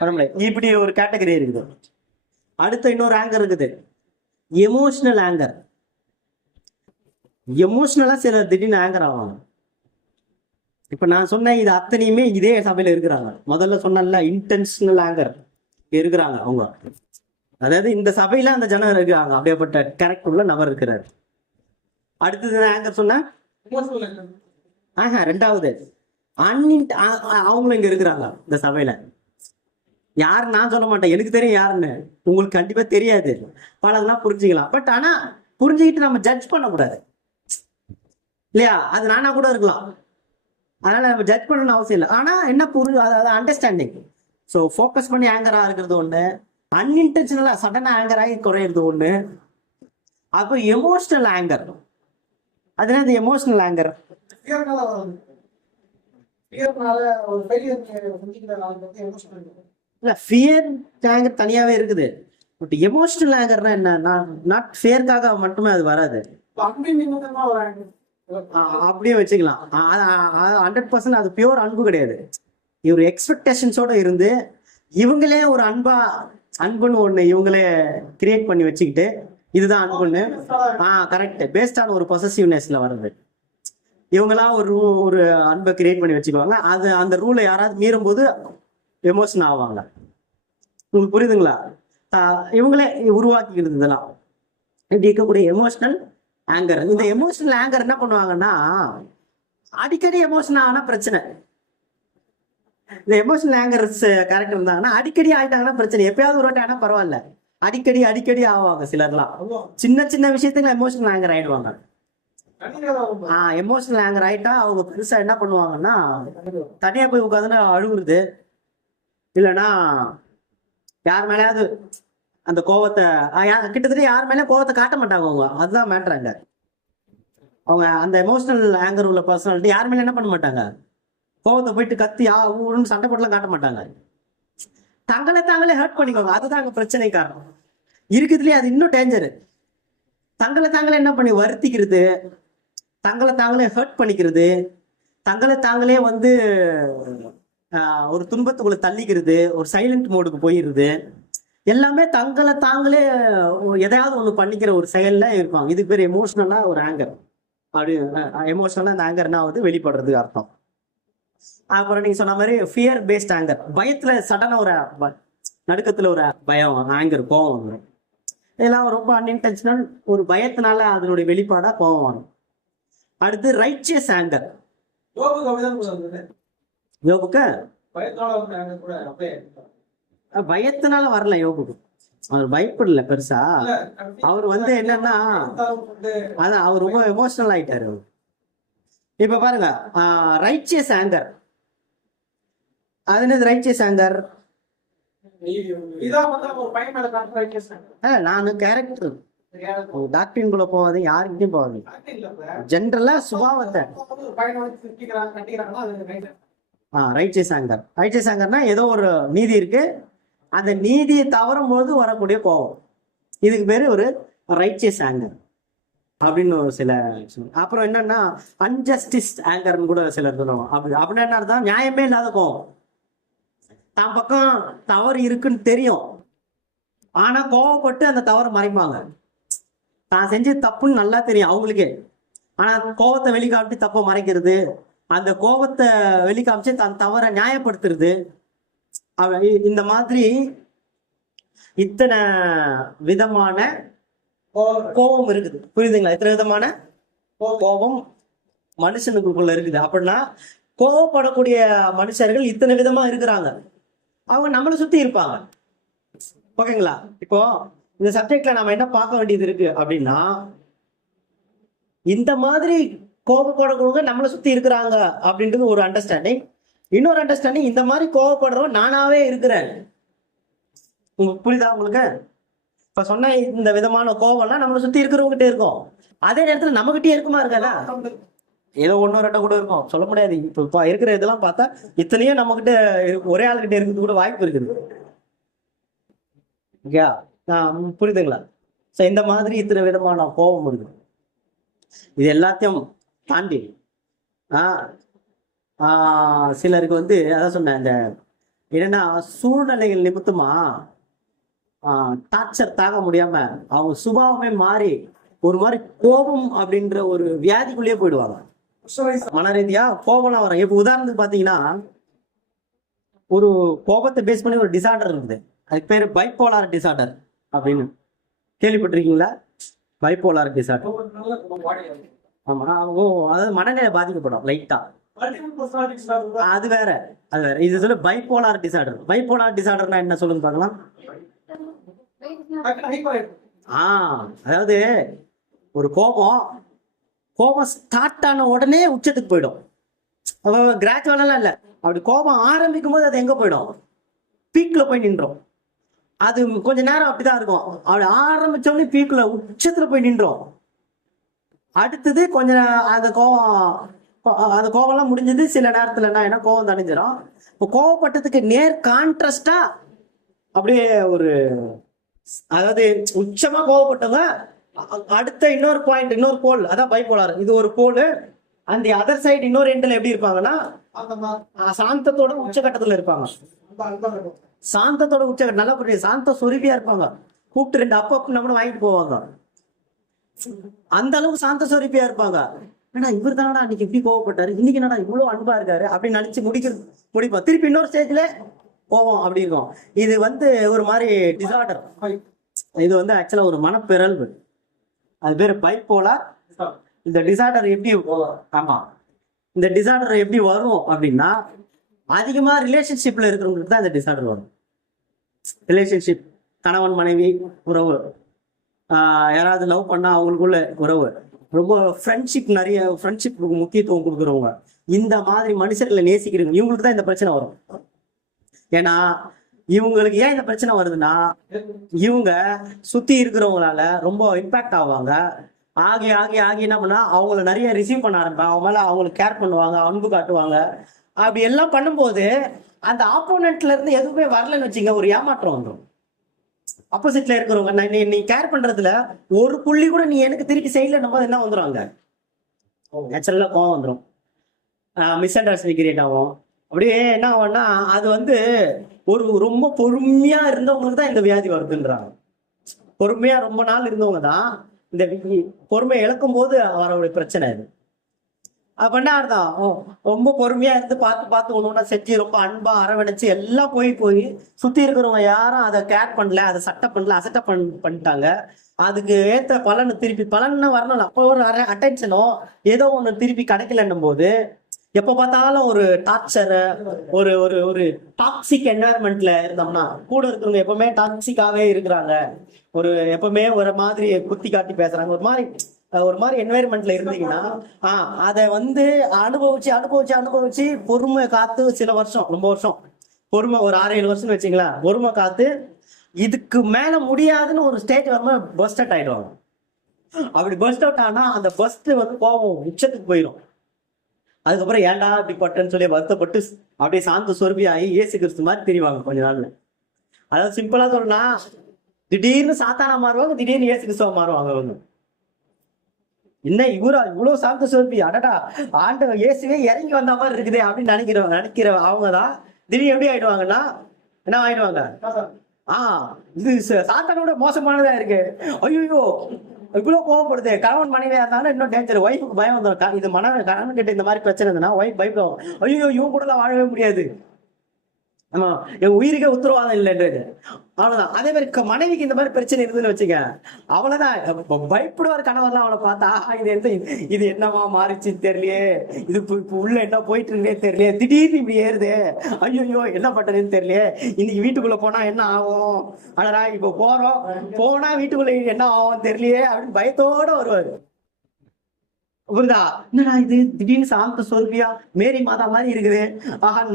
பண்ண முடியாது. இப்படி ஒரு கேட்டகரி இருக்குது. அடுத்த இன்னொரு ஆங்கர் இருக்குது, எமோஷனல் ஆங்கர். எமோஷனலா சிலர் திடீர்னு ஆங்கர் ஆவாங்க. இப்ப நான் சொன்ன இது அத்தனையுமே இதே சபையில இருக்கிறாங்க. முதல்ல சொன்னல இன்டென்ஷனல் ஆங்கர் இருக்கிறாங்க அவங்க. அதாவது இந்த சபையில அந்த ஜனம் இருக்கிறாங்க, அப்படியேப்பட்ட கேரக்டர் உள்ள நபர் இருக்கிறார். அடுத்தது ஆங்கர் சொன்ன ரெண்டாவது அவங்களும் இங்க இருக்கிறாங்க இந்த சபையில. யாரு நான் சொல்ல மாட்டேன், எனக்கு தெரியும் யாருன்னு, உங்களுக்கு கண்டிப்பா தெரியாது. பழகலாம் புரிஞ்சுக்கலாம். பட் ஆனா புரிஞ்சுக்கிட்டு நம்ம ஜட்ஜ் பண்ணக்கூடாது இல்லையா? அது நானா கூட இருக்கலாம், அதனால நம்ம ஜட்ஜ் பண்ணணும்னு அவசியம் இல்லை. ஆனா என்ன புரிஞ்சு அதாவது அண்டர்ஸ்டாண்டிங். ஸோ ஃபோக்கஸ் பண்ணி ஆங்கரா இருக்கிறது ஒண்ணு, அன்இன்டென்ஷனலா சடனா ஆங்கர் ஆகி குறையிறது ஒண்ணு. அப்போ எமோஷனல் ஆங்கர், அதுனா இந்த எமோஷனல் ஆங்கர் இல்ல, ஃபியர் ஆங்கர் தனியாவே இருக்குது. பட் எமோஷனல் ஆங்கர்னா என்ன, நாட் ஃபியர்க்காக மட்டுமே அது வராது, அப்படியே வச்சுக்கலாம். 100% அது பியூர் அன்பு கிடையாது. இவர் எக்ஸ்பெக்டேஷன்ஸோட இருந்து இவங்களே ஒரு அன்புன்னு ஒண்ணு இவங்களே கிரியேட் பண்ணி வச்சுக்கிட்டு இதுதான் அன்புன்னு கரெக்ட் பேஸ்டான ஒரு பொசசிவ்னஸ்ல வருது. இவங்களாம் ஒரு அன்பை கிரியேட் பண்ணி வச்சுக்குவாங்க. அது அந்த ரூலை யாராவது மீறும் போது எமோஷன் ஆவாங்க. உங்களுக்கு புரியுதுங்களா? இவங்களே உருவாக்கிக்கிறது இதெல்லாம். இப்படி இருக்கக்கூடிய எமோஷனல் ஆங்கர். இந்த எமோஷனல் ஆங்கர் என்ன பண்ணுவாங்கன்னா, அடிக்கடி எமோஷனல் ஆனா பிரச்சனை. இந்த எமோஷனல் ஆங்கர்ஸ் கேரக்டர் இருந்தாங்கன்னா அடிக்கடி ஆயிட்டாங்கன்னா பிரச்சனை. எப்பயாவது ஒரு வாட்டி ஆனா பரவாயில்ல, அடிக்கடி ஆவாங்க சிலர்லாம். சின்ன சின்ன விஷயத்துக்கு எமோஷனல் ஆங்கர் ஆயிடுவாங்க. எமோஷனல் ஆங்கர் ஆயிட்டா அவங்க பெருசா என்ன பண்ணுவாங்கன்னா, தனியா போய் உட்காந்து அழுகுறது, இல்லைன்னா யார் மேலேயாவது அந்த கோவத்தை கிட்டத்தட்ட யார் மேலே கோவத்தை காட்ட மாட்டாங்க அவங்க. அதுதான் மேட்ராங்க. அவங்க அந்த எமோஷனல் ஆங்கர் உள்ள பர்சனாலிட்டி யார் மேலே என்ன பண்ண மாட்டாங்க, கோவத்தை போயிட்டு கத்தி ஊருன்னு சண்டை போட்டுலாம் காட்ட மாட்டாங்க. தாங்களே ஹர்ட் பண்ணிக்கோங்க. அதுதான் அங்க பிரச்சனை காரணம் இருக்குதுலயே. அது இன்னும் டேஞ்சரு. தாங்களே என்ன பண்ணி வருத்திக்கிறது, தாங்களே ஹர்ட் பண்ணிக்கிறது, தாங்களே வந்து ஒரு துன்பத்துக்குள்ள தள்ளிக்கிறது, ஒரு சைலண்ட் மோடுக்கு போயிடுறது, எல்லாமே தாங்களே எதையாவது ஒண்ணு பண்ணிக்கிற ஒரு செயல்ல இருப்பாங்க. இதுக்கு பேர் எமோஷனலா ஒரு ஆங்கர். அப்படி எமோஷனலா அந்த ஆங்கர் என்ன ஆகுது, வெளிப்படுறதுக்கு அர்த்தம். அப்புறம் நீங்க சொன்ன மாதிரி ஃபியர் பேஸ்ட் ஆங்கர், பயத்துல சடனா ஒரு நடுக்கத்துல ஒரு பயம், ஆங்கர், கோவம் வந்துடும். இதெல்லாம் ரொம்ப அன்இன்டென்ஷனல், ஒரு பயத்தினால அதனுடைய வெளிப்பாடா கோவம் வரும். அடுத்து ரைச்சியஸ் ஆங்கர். யோகுக்கு பயத்தினால வரல, யோகுக்கு அவர் பயப்படல பெருசா. அவர் வந்து என்னன்னா, அதான் அவர் ரொம்ப எமோஷனல் ஆயிட்டாரு. இப்ப பாருங்க, ரைச்சியஸ் ஆங்கர். அது என்னது ரைச்சியஸ் ஆங்கர்? நானு கேரக்டர் டாக்டரின்குள்ள போவாது, யாருக்கிட்டையும் போவாது, ஜென்ரலா சுபாவத்தை. Righteous anchor. ரைச்சியஸ் ஆங்கர்னா ஏதோ ஒரு நீதி இருக்கு, அந்த நீதியை தவறும் போது வரக்கூடிய கோபம், இதுக்கு பேரு ஒரு ரைச்சியஸ் ஆங்கர் அப்படின்னு ஒரு சில. அப்புறம் என்னன்னா அன்ஜஸ்டிஸ் ஆங்கர்னு கூட சிலர் சொல்லுவாங்க. அப்படின்னா என்ன அர்த்தம்? நியாயமே இல்லாத கோபம். தான் பக்கம் தவறு இருக்குன்னு தெரியும், ஆனா கோவப்பட்டு அந்த தவறை மறைப்பாங்க. தான் செஞ்சு தப்புன்னு நல்லா தெரியும் அவங்களுக்கே, ஆனா கோபத்தை வெளிக்காமிட்டு தப்பை மறைக்கிறது, அந்த கோபத்தை வெளிக்காமிச்சு தன் தவறை நியாயப்படுத்துறது. இந்த மாதிரி இத்தனை விதமான கோபம் இருக்குது. புரியுதுங்களா? இத்தனை விதமான கோபம் மனுஷனுக்குள்ள இருக்குது. அப்படின்னா கோபப்படக்கூடிய மனுஷர்கள் இத்தனை விதமா இருக்கிறாங்க. அவங்க நம்மளை சுத்தி இருப்பாங்க. ஓகேங்களா? இப்போ இந்த சப்ஜெக்ட்ல நாம என்ன பார்க்க வேண்டியது இருக்கு அப்படின்னா, இந்த மாதிரி கோபப்படக்கூடிய நம்மளை சுத்தி இருக்கிறாங்க அப்படின்றது ஒரு அண்டர்ஸ்டாண்டிங். இன்னொரு அண்டர்ஸ்டாண்டிங், இந்த மாதிரி கோபப்படுறவன் நானாவே இருக்கிறேன். புரியுதா உங்களுக்கு? இப்ப சொன்ன இந்த விதமான கோபம்னா நம்மளை சுத்தி இருக்கிறவங்ககிட்ட இருக்கும், அதே நேரத்துல நம்மகிட்டயே இருக்குமா இருக்காதா? ஏதோ ஒன்னோ ரெட்ட கூட இருக்கும், சொல்ல முடியாது. இப்ப இருக்கிற இதெல்லாம் பார்த்தா இத்தனையும் நம்ம கிட்ட ஒரே ஆளுகிட்ட இருக்கிறது கூட வாய்ப்பு இருக்குது. புரியுதுங்களா? இந்த மாதிரி இத்தனை விதமான கோபம் இருக்கு. இது எல்லாத்தையும் தாண்டி சிலருக்கு வந்து அதான் சொன்னேன், இந்த என்னன்னா சூழ்நிலைகள் நிமித்தமா டார்ச்சர் தாங்க முடியாம அவங்க சுபாவமே மாறி ஒரு மாதிரி கோபம் அப்படின்ற ஒரு வியாதிக்குள்ளேயே போயிடுவாங்க. மன ரீதியா கோபம்லாம் வரும். இப்ப உதாரணத்துக்கு பாத்தீங்கன்னா ஒரு கோபத்தை பேஸ் பண்ணி ஒரு டிசார்டர் இருக்குது. அதுக்கு பேரு பைப்போலார் டிசார்டர் அப்படின்னு கேள்விப்பட்டிருக்கீங்களா? Bipolar disorder. ஆமா. அதாவது மனநிலை பாதிக்கப்படும் லைட்டா. அது வேற. இது சொல்ல பைப்போலார் டிசார்டர். பைப்போலார் டிசார்டர்னா என்ன சொல்லுங்க பார்க்கலாம். அதாவது ஒரு கோபம் ஸ்டார்ட் ஆன உடனே உச்சத்துக்கு போயிடும். கிராஜுவலாம் இல்ல, அப்படி கோபம் ஆரம்பிக்கும் போது அது எங்க போயிடும், பீக்ல போய் நின்றோம். அது கொஞ்ச நேரம் அப்படிதான் இருக்கும். அப்படி ஆரம்பிச்சோடனே பீக்ல உச்சத்துல போய் நின்றோம். அடுத்தது கொஞ்சம் அந்த கோபம்லாம் முடிஞ்சது. சில நேரத்துல என்ன கோபம் தணிஞ்சிடும். இப்போ கோபப்பட்டதுக்கு நேர் கான்ட்ராஸ்டா அப்படியே ஒரு, அதாவது உச்சமா கோவப்பட்டவங்க அடுத்த இன்னொரு பாயிண்ட், இன்னொரு போல், அதான் பைபோலார். இது ஒரு போல். அந்த அதர் சைடு இன்னொரு எண்ட்ல எப்படி இருப்பாங்கன்னா சாந்தத்தோட உச்சகட்டத்துல இருப்பாங்க. சாந்தத்தோட உச்சகட்டம் நல்லா புரியுது. சாந்த சொருபியா இருப்பாங்க. கூப்பிட்டு 2 அப்ப நம்ம வாங்கிட்டு போவாங்க. அந்த அளவுக்கு சாந்த சொருபியா இருப்பாங்க. ஏன்னா இவர் தானடா அன்னைக்கு எப்படி கோவப்பட்டாரு, இன்னைக்கு என்னடா இவ்வளவு அன்பா இருக்காரு அப்படின்னு நினைச்சு முடிப்போம். திருப்பி இன்னொரு ஸ்டேஜ்ல போவோம். அப்படி இருக்கும். இது ஒரு மாதிரி டிசார்டர். இது ஆக்சுவலா ஒரு மனப்பிறழ்வு. அது பேரு பைப்போலார். இந்த டிசார்டர் எப்படி, ஆமா, இந்த டிசார்டர் எப்படி வரும் அப்படின்னா அதிகமா ரிலேஷன்ஷிப்ல இருக்கிறவங்களுக்கு தான் இந்த டிசார்டர் வரும். ரிலேஷன்ஷிப், கணவன் மனைவி உறவு, யாராவது லவ் பண்ணா அவங்களுக்குள்ள உறவு, ரொம்ப ஃப்ரெண்ட்ஷிப், நிறைய ஃப்ரெண்ட்ஷிப்புக்கு முக்கியத்துவம் கொடுக்குறவங்க, இந்த மாதிரி மனுஷர்களை நேசிக்கிறவங்க, இவங்களுக்கு தான் இந்த பிரச்சனை வரும். ஏன்னா இவங்களுக்கு ஏன் இந்த பிரச்சனை வருதுன்னா இவங்க சுத்தி இருக்கிறவங்களால ரொம்ப இம்பாக்ட் ஆவாங்க. ஆகி ஆகி ஆகி என்ன பண்ணா அவங்கள நிறைய ரிசீவ் பண்ண ஆரம்பிப்பாங்க. அவங்க மேல அவங்களுக்கு கேர் பண்ணுவாங்க, அன்பு காட்டுவாங்க. அப்படி எல்லாம் பண்ணும்போது அந்த ஆப்போனன்ட்ல இருந்து எதுவுமே வரலன்னு வச்சுங்க, ஒரு ஏமாற்றம் வந்துடும். ஆப்போசிட்ல இருக்கிறவங்க நீ கேர் பண்றதுல ஒரு புள்ளி கூட நீ எனக்கு திருப்பி செய்யலன்னும் போது என்ன வந்துடும், அங்க நேச்சுரலா கோவம் வந்துடும். மிஸ் அண்டர்ஸ்டாண்டிங் கிரியேட் ஆகும். அப்படியே என்ன ஆகும்னா அது ஒரு ரொம்ப பொறுமையா இருந்தவங்களுக்கு தான் இந்த வியாதி வருதுன்றாங்க. பொறுமையா ரொம்ப நாள் இருந்தவங்க தான் இந்த பொறுமையை இழக்கும் போது வரக்கூடிய பிரச்சனை இது. அப்ப என்ன அர்த்தம், ரொம்ப பொறுமையா இருந்து பார்த்து ஒண்ணு செஞ்சு ரொம்ப அன்பா அரவணைச்சு எல்லாம் போய் சுத்தி இருக்கிறவங்க யாரும் அதை கேர் பண்ணல, அதை அசட்டை பண்ணிட்டாங்க. அதுக்கு ஏத்த திருப்பி பலன்னு வரணும். அப்போ ஒரு அட்டென்ஷனோ ஏதோ ஒண்ணு திருப்பி கிடைக்கலன்னும் போது எப்ப பார்த்தாலும் ஒரு டார்ச்சர், ஒரு ஒரு ஒரு டாக்ஸிக் என்வாயர்மெண்ட்ல இருந்தோம்னா, கூட இருக்கிறவங்க எப்பவுமே டாக்ஸிக்காவே இருக்கிறாங்க, எப்பவுமே ஒரு மாதிரி குத்தி காட்டி பேசுறாங்க, ஒரு மாதிரி என்வாயர்மெண்ட்ல இருந்தீங்கன்னா அதை அனுபவிச்சு பொறுமை காத்து சில வருஷம், ரொம்ப வருஷம் பொறுமை, ஒரு 6-7 வருஷம்னு வச்சுங்களேன், பொறுமை காத்து இதுக்கு மேல முடியாதுன்னு ஒரு ஸ்டேஜ் வரும்போது பஸ்ட் அவுட் ஆயிடுவாங்க. அப்படி பஸ்ட் அவுட் ஆனா அந்த பஸ்ட் கோபம் உச்சத்துக்கு போயிடும். அதுக்கப்புறம் ஏன்டா இப்படி பட்டேன்னு சொல்லி வருத்தப்பட்டு அப்படியே சாந்த சொருபி ஆகி இயேசு கிறிஸ்து மாதிரி தெரிவாங்க கொஞ்ச நாள்ல. அதாவது சிம்பிளா சொல்லணும்னா திடீர்னு சாத்தானா மாறுவாங்க, திடீர்னு இயேசு கிறிஸ்துவா மாறுவாங்க. அவங்க என்ன இவ்வளவு சாந்த சொருபி, அடடா ஆண்டவர் இயேசுவே இறங்கி வந்த மாதிரி இருக்குதே அப்படின்னு நினைக்கிற அவங்கதான் திடீர்னு எப்படி ஆயிடுவாங்கன்னா என்ன ஆயிடுவாங்க, இது சாத்தானோட மோசமானதா இருக்கு, ஐயோ இவ்வளவு கோவப்படுது. கணவன் மனைவியா இருந்தாலும் இன்னும் டேஞ்சர். ஒய்ஃபுக்கு பயம் வந்துடும். இது கணவன் கிட்ட இந்த மாதிரி பிரச்சனை இருந்ததுன்னா ஒய்ஃப் பயப்படும், ஐயோ இவங்க கூட எல்லாம் வாழவே முடியாது, ஆமா என் உயிருக்கே உத்தரவாதம் இல்லைன்றது. அவ்வளவுதான். அதே மாதிரி மனைவிக்கு இந்த மாதிரி பிரச்சனை இருந்துன்னு வச்சுக்க, அவ்வளவுதான் பயப்படுவார் கணவர்லாம். அவளை பார்த்தா இது என்னவா மாறிச்சுன்னு தெரியலையே, இது உள்ள என்ன போயிட்டு இருக்கே தெரியலையே, திடீர்னு இப்படி ஏறுது, ஐயோ என்ன பண்றதுன்னு தெரியலையே, இன்னைக்கு வீட்டுக்குள்ள போனா என்ன ஆகும், அடடா இப்ப போனா வீட்டுக்குள்ள என்ன ஆகும் தெரியலையே அப்படின்னு பயத்தோட வருவாரு. புரியுதா? என்னடா இது திடீர்னு சாந்த சொர்பியா மேரி மாதா மாதிரி இருக்குது,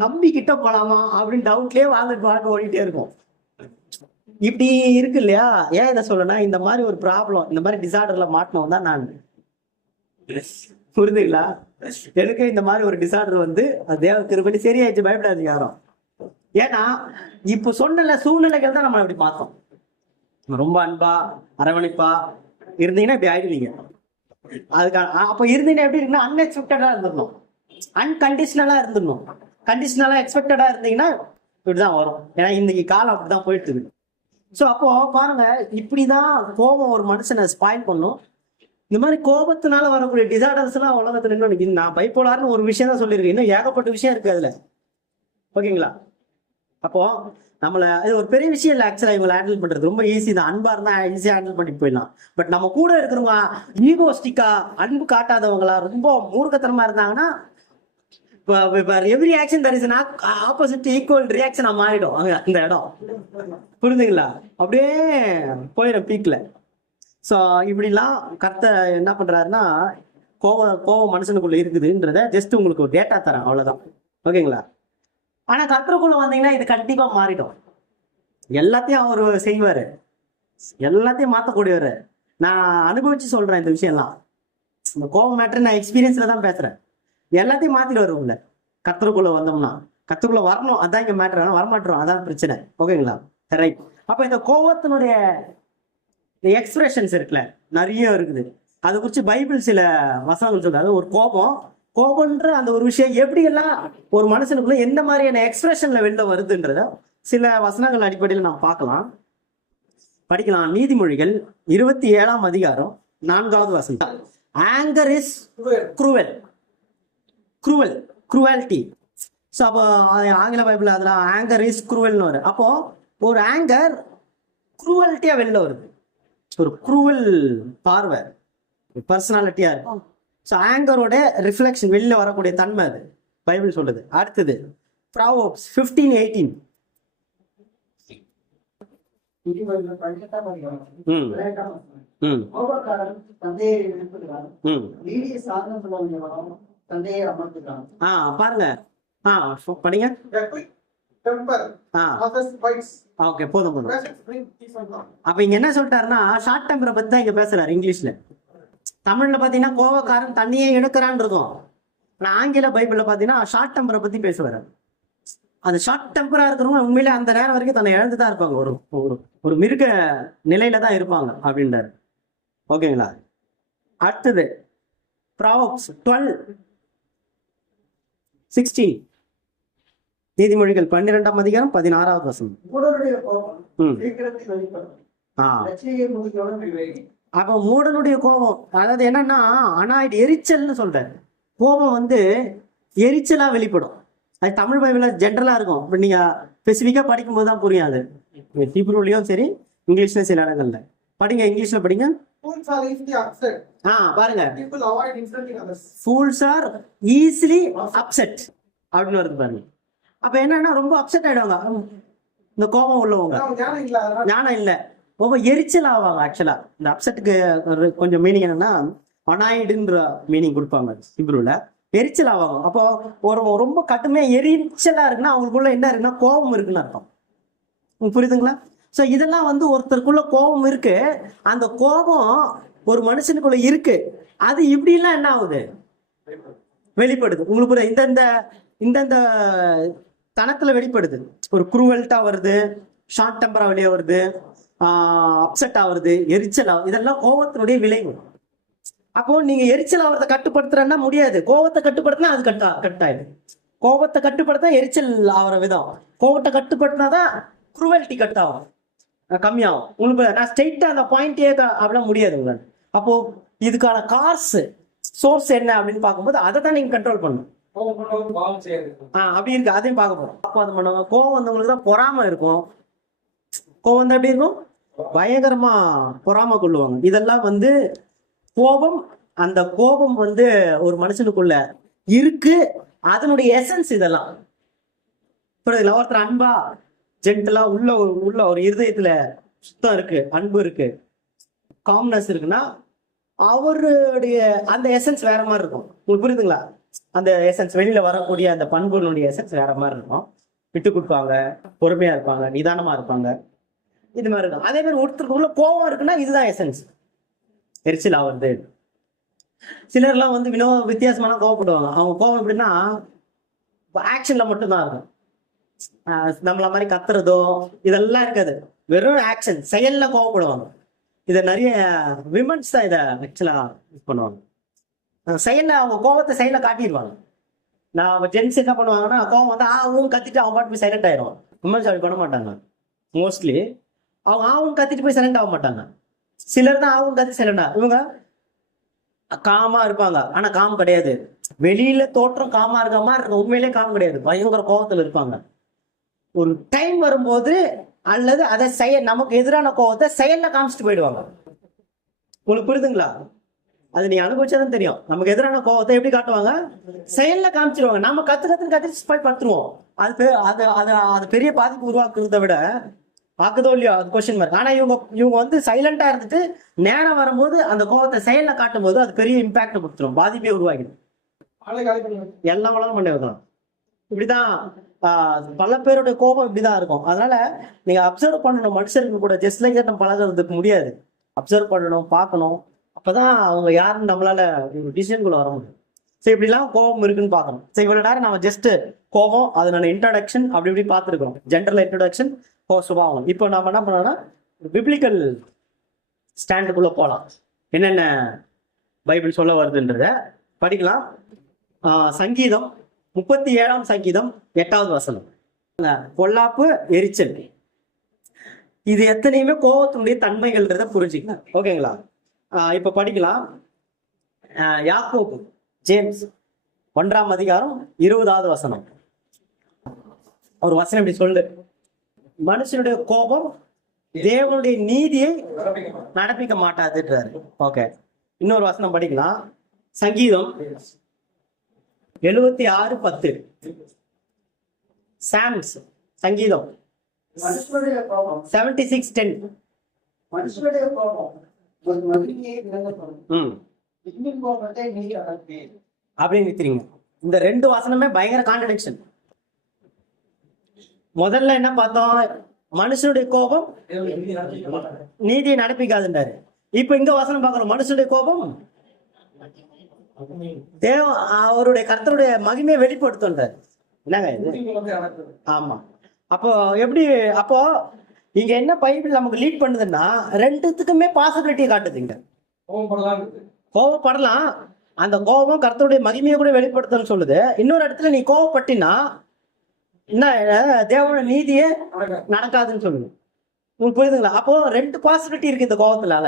நம்பிக்கிட்ட போலாமா அப்படின்னு டவுட்லயே வாழ்க்கை ஓடிட்டே இருக்கும். இப்படி இருக்கு இல்லையா? ஏன் இதை சொல்லனா, இந்த மாதிரி ஒரு ப்ராப்ளம், இந்த மாதிரி டிசார்டர்ல மாட்டணும் தான் நான். புரியுதுங்களா? எனக்கு இந்த மாதிரி ஒரு டிசார்டர் அது தேவ கிருபை சரியாயிடுச்சு, பயப்படாது யாரும். ஏன்னா இப்ப சொன்ன சூழ்நிலைகள் தான் நம்ம அப்படி பார்த்தோம். ரொம்ப அன்பா அரவணைப்பா இருந்தீங்கன்னா இப்படி ஆயிடுவீங்க. அதுக்கான அப்ப இருந்தீங்கன்னா எப்படி இருக்குன்னா அன்எக்ஸ்பெக்டடா இருந்துடணும், அன்கண்டிஷனலா இருந்துடணும். கண்டிஷனலா எக்ஸ்பெக்டடா இருந்தீங்கன்னா இப்படிதான் வரும். ஏன்னா இன்னைக்கு காலம் அப்படிதான் போயிட்டு இருக்கு. ஸோ அப்போ பாருங்க, இப்படிதான் கோபம் ஒரு மனுஷனை ஸ்பாயில் பண்ணும். இந்த மாதிரி கோபத்தினால வரக்கூடிய டிசார்டர்ஸ் எல்லாம் உலகத்துல இன்னும் நான் பைப்போலார்னு ஒரு விஷயம் தான் சொல்லியிருக்கேன், இன்னும் ஏகப்பட்ட விஷயம் இருக்கு அதுல. ஓகேங்களா? அப்போ நம்மள இது ஒரு பெரிய விஷயம் இல்லை ஆக்சுவலா, இவங்களை ஹேண்டில் பண்றது ரொம்ப ஈஸி தான். அன்பா இருந்தா ஈஸியா ஹேண்டில் பண்ணிட்டு போயிடலாம். பட் நம்ம கூட இருக்கிறவங்க ஈகோஸ்டிக்கா, அன்பு காட்டாதவங்களா, ரொம்ப மூர்க்கத்தனமா இருந்தாங்கன்னா, every action there is an opposite equal ரியாக்ஷனா மாறிடும் அங்க அந்த இடம். புரிஞ்சுங்களா? அப்படியே போயிடும் பீக்ல. ஸோ இப்படிலாம் கர்த்தர் என்ன பண்றாருன்னா, கோவம் மனுஷனுக்குள்ள இருக்குதுன்றத ஜஸ்ட் உங்களுக்கு ஒரு டேட்டா தரேன், அவ்வளவுதான். ஓகேங்களா? ஆனா கர்த்தருக்குள்ள வந்தீங்கன்னா இது கண்டிப்பா மாறிடும். எல்லாத்தையும் அவர் செய்வாரு, எல்லாத்தையும் மாத்தக்கூடியவர். நான் அனுபவிச்சு சொல்றேன் இந்த விஷயம்லாம். இந்த கோவம் மேட்டர் நான் எக்ஸ்பீரியன்ஸ்ல தான் பேசுறேன். எல்லாத்தையும் மாத்திட்டு வருவோம்ல கர்த்தருக்குள்ள வந்தோம்னா. கர்த்தருக்குள்ள வரணும், அதான் இங்க மேட்டர். ஆனால் வரமாட்டோம், அதான் பிரச்சனை. ஓகேங்களா? ரைட். அப்ப இந்த கோவத்தினுடைய எக்ஸ்பிரஷன்ஸ் இருக்குல்ல, நிறைய இருக்குது. அதை குறித்து பைபிள் சில வசனங்கள் சொல்றாரு. ஒரு கோபம்ன்ற அந்த ஒரு விஷயம் எப்படியெல்லாம் ஒரு மனுஷனுக்குள்ள எந்த மாதிரியான எக்ஸ்பிரஷன்ல வெளில வருதுன்றத சில வசனங்கள் அடிப்படையில் நாம் படிக்கலாம். நீதிமொழிகள் 27ஆம் அதிகாரம் 4வது வசனம். Anchor is cruelty. ஸோ அப்போ ஆங்கில பைபிள் அதில் ஆங்கர் இஸ் குரூவல்னு வரும். அப்போ ஒரு ஆங்கர் குரூவல்ட்டியா வெளில வருது, ஒரு குரூவல் பார்வை, பர்சனாலிட்டியா இருக்கும். ஸோ ஆங்கரோட ரிஃப்ளெக்ஷன் வெளில வரக்கூடிய தன்மை அது பைபிள் சொல்லுது. அடுத்தது ப்ராவர்ப்ஸ் 15:18. பாருங்க, படிங்க. ஓகே, போதும். அப்ப இங்க என்ன சொல்லிட்டாருன்னா, ஷார்ட் டெம்பரை பத்தி தான் இங்க பேசுறாரு இங்கிலீஷ்ல. தமிழ்ல பாத்தீங்கன்னா கோவக்காரன் தண்ணியே எடுக்கிறான் இருக்கும். ஆனா ஆங்கில பைபிள்ல பாத்தீங்கன்னா ஷார்ட் டெம்பரை பத்தி பேசுவாரு. அந்த ஷார்ட் டெம்பரா இருக்கிறவங்க உண்மையிலே அந்த நேரம் வரைக்கும் தன்னை இழந்துதான் இருப்பாங்க, ஒரு மிருக நிலையில தான் இருப்பாங்க அப்படின்றாரு. ஓகேங்களா? அடுத்தது ப்ராவர்ப்ஸ் 12:16. நீதிமொழிகள் 12ஆம் அதிகாரம் 16வது வசனம். அப்ப மூடனுடைய கோபம், அதாவது என்னன்னா அனாய்ட், எரிச்சல்னு சொல்றாரு. கோபம் வந்து எரிச்சலா வெளிப்படும். அது தமிழ் பைபிள்ல ஜென்ரலா இருக்கும். இப்ப நீங்க ஸ்பெசிபிக்கா படிக்கும் போது தான் புரியாது. ஹீப்ரூலயும் சரி, இங்கிலீஷ்ல சில இடங்கள்ல படிங்க. இங்கிலீஷ்ல படிங்க. பாருங்க, fools are easily upset அப்படின்னு வருது பாருங்க. அப்ப என்னன்னா ரொம்ப அப்செட் ஆயிடுவாங்க இந்த கோபம் உள்ளவங்க. ஞானம் இல்ல, ரொம்ப எரிச்சல் ஆவாங்க. ஆக்சுவலா இந்த அப்செட்டுக்கு கொஞ்சம் மீனிங் என்னன்னா அனாய்டுன்ற மீனிங் கொடுப்பாங்க ஹீப்ரூல. எரிச்சல் ஆவாங்க. அப்போ ரொம்ப கடுமையா எரிச்சலா இருக்குன்னா அவங்களுக்குள்ள என்ன இருக்குன்னா கோபம் இருக்குன்னு அர்த்தம். புரியுதுங்களா? ஸோ இதெல்லாம் வந்து ஒருத்தருக்குள்ள கோபம் இருக்கு. அந்த கோபம் ஒரு மனுஷனுக்குள்ள இருக்கு. அது இப்படிலாம் என்ன ஆகுது, வெளிப்படுது. உங்களுக்கு இந்தந்த தனத்துல வெளிப்படுது. ஒரு குரூவல்ட்டா வருது, ஷார்ட் டெம்பரா வெளியே வருது, அப்செட் ஆகுறது, எரிச்சல் ஆகுது. இதெல்லாம் கோபத்தினுடைய விளைவு. அப்போ நீங்க எரிச்சல் ஆகிறத கட்டுப்படுத்துறன்னா முடியாது. கோபத்தை கட்டுப்படுத்தினா அது கட்டாயிடுது. கோபத்தை கட்டுப்படுத்தா எரிச்சல் ஆகிற விதம், கோபத்தை கட்டுப்படுத்தினாதான் குரூவல்ட்டி கட்டாகும், கம்மியாகும். உங்களுக்கு நான் ஸ்ட்ரெயிட்டா அந்த பாயிண்டே அப்படின்னா முடியாது உங்களுக்கு. அப்போ இதுக்கான சோர்ஸ் என்ன அப்படின்னு பார்க்கும்போது அதை தான் நீங்க கண்ட்ரோல் பண்ணணும். அப்படி இருக்கு, அதையும் பார்க்க போறோம். அப்போ அது பண்ணுவாங்க. கோவம் வந்தவங்களுக்கு தான் பொறாம இருக்கும். கோவம் வந்து எப்படி இருக்கும், பயங்கரமா பொறாம கொள்ளுவாங்க. இதெல்லாம் வந்து கோபம். அந்த கோபம் வந்து ஒரு மனுஷனுக்குள்ள இருக்கு, அதனுடைய எசன்ஸ் இதெல்லாம். புரியுதுங்களா? ஒருத்தர் அன்பா ஜென்டலா உள்ள ஒரு இருதயத்துல சுத்தம் இருக்கு, அன்பு இருக்கு, காம்னஸ் இருக்குன்னா அவருடைய அந்த எசன்ஸ் வேற மாதிரி இருக்கும். உங்களுக்கு புரியுதுங்களா? அந்த எசன்ஸ் வெளியில வரக்கூடிய அந்த பண்புகளுடைய எசன்ஸ் வேற மாதிரி இருக்கும். விட்டு கொடுப்பாங்க, பொறுமையா இருப்பாங்க, நிதானமா இருப்பாங்க, இது மாதிரி இருக்கும். அதே மாதிரி ஒருத்தருக்கு உள்ள கோபம் இருக்குன்னா இதுதான் எசன்ஸ், எரிச்சல் ஆகுறது. சிலர்லாம் வந்து வித்தியாசமான கோவப்படுவாங்க. அவங்க கோபம் எப்படின்னா ஆக்ஷன்ல மட்டும்தான் இருக்கும். நம்மள மாதிரி கத்துறதோ இதெல்லாம் இருக்காது, வெறும் ஆக்ஷன், செயல்ல கோவப்படுவாங்க. இதை நிறைய விமன்ஸ் தான் இதை ஆக்சுவலா யூஸ் பண்ணுவாங்க. செயல்ல அவங்க கோபத்தை செயல காட்டிடுவாங்க. நான் ஜென்ஸ் என்ன பண்ணுவாங்கன்னா கோபம் வந்து கத்திட்டு அவங்க பாட்டு போய் சைலண்ட் ஆயிடுவாங்க. விமன்ஸ் அப்படி பண்ண மாட்டாங்க மோஸ்ட்லி. அவங்க ஆவும் கத்திட்டு போய் சைலண்ட் ஆக மாட்டாங்க. சிலர் தான் ஆவும் கத்தி சைலண்டா, இவங்க காமா இருப்பாங்க ஆனா காம் கிடையாது. வெளியில தோற்றம் காமா இருக்க மாதிரி இருக்க, உண்மையிலே காம் கிடையாது, பயங்கர கோபத்துல இருப்பாங்க. ஒரு டைம் வரும்போது அல்லது அதை நமக்கு எதிரான கோபத்தை செயல்ல காமிச்சிட்டு போயிடுவாங்க. உங்களுக்கு புரியுதுங்களா? அது நீ அனுபவிச்சதான் தெரியும். நமக்கு எதிரான கோபத்தை எப்படி காட்டுவாங்க? செயல்ல காமிச்சிருவாங்க. நம்ம கத்துன்னு போய் படுத்துருவோம். அது பெரிய பாதிப்பு உருவாக்குறத விட பாக்குதோ இல்லையோ அது கொஸ்டின் மார்க். ஆனா இவங்க வந்து சைலண்டா இருந்துட்டு நேரம் வரும்போது அந்த கோபத்தை செயல்ல காட்டும் போது அது பெரிய இம்பாக்ட் கொடுத்துரும், பாதிப்பே உருவாக்கிடும். எல்லாம் வளரும் பண்ணி வைக்கலாம். இப்படிதான் பல பேருடைய கோபம் இப்படிதான் இருக்கும். அதனால நீங்க அப்சர்வ் பண்ணணும். மனுஷருக்கு கூட ஜஸ்ட் லைக் நம்ம பழகிறதுக்கு முடியாது. அப்சர்வ் பண்ணணும், பார்க்கணும். அப்பதான் அவங்க யாருன்னு நம்மளால ஒரு டிசிஷனுக்குள்ள வர முடியும். ஸோ இப்படிலாம் கோபம் இருக்குன்னு பார்க்கணும். ஸோ இவ்வளவு நேரம் நம்ம ஜஸ்ட் கோபம் அதனால இன்ட்ரடக்ஷன் அப்படி இப்படி பார்த்துருக்கோம். ஜென்ரல் இன்ட்ரடக்ஷன், சுபாவம். இப்போ நம்ம என்ன பண்ணோம்னா பிப்ளிக்கல் ஸ்டாண்டுக்குள்ள போகலாம். என்னென்ன பைபிள் சொல்ல வருதுன்றத படிக்கலாம். சங்கீதம் 37ஆம் சங்கீதம் 8வது வசனம். பொல்லாப்பு, எரிச்சல், இது எத்தனையுமே கோபத்தினுடைய தன்மைகள்ன்றத புரிஞ்சுக்கலாம். ஓகேங்களா? இப்ப படிக்கலாம். யாக்கோபு, ஜேம்ஸ் 1ஆம் அதிகாரம் 20வது வசனம். ஒரு வசனம் இப்படி சொல்லு, மனுஷனுடைய கோபம் தேவனுடைய நீதியை நடப்பிக்க மாட்டாதுன்றாரு. ஓகே, இன்னொரு வசனம் படிக்கலாம். சங்கீதம் 76:10. சாம்ஸ் சங்கீதம் 76:10. அப்படின்னு நிறுத்துறீங்க. இந்த ரெண்டு வசனமே பயங்கர கான்ட்ரடிக்ஷன். முதல்ல என்ன பார்த்தோம்? மனுஷனுடைய கோபம் நீதியை நடப்பிக்காதுன்றாரு. இப்ப இங்க வசனம் பார்க்கணும், மனுஷனுடைய கோபம் அவருடைய கர்த்தருடைய மகிமையை வெளிப்படுத்துன்றார். என்னங்க இது? ஆமா. அப்போ எப்படி? அப்போ இங்க என்ன பைபிள் நமக்கு லீட் பண்ணுதுன்னா ரெண்டுத்துக்குமே பாசிபிலிட்டியை காட்டுதுங்க. கோபப்படலாம், அந்த கோபம் கர்த்தருடைய மகிமையை கூட வெளிப்படுத்தணும்னு சொல்லுது. இன்னொரு இடத்துல நீ கோபப்பட்டினா என்ன, தேவனோட நீதியே நடக்காதுன்னு சொல்லுது. உங்களுக்கு புரியுதுங்களா? அப்போ ரெண்டு பாசிபிலிட்டி இருக்கு இந்த கோபத்தினால.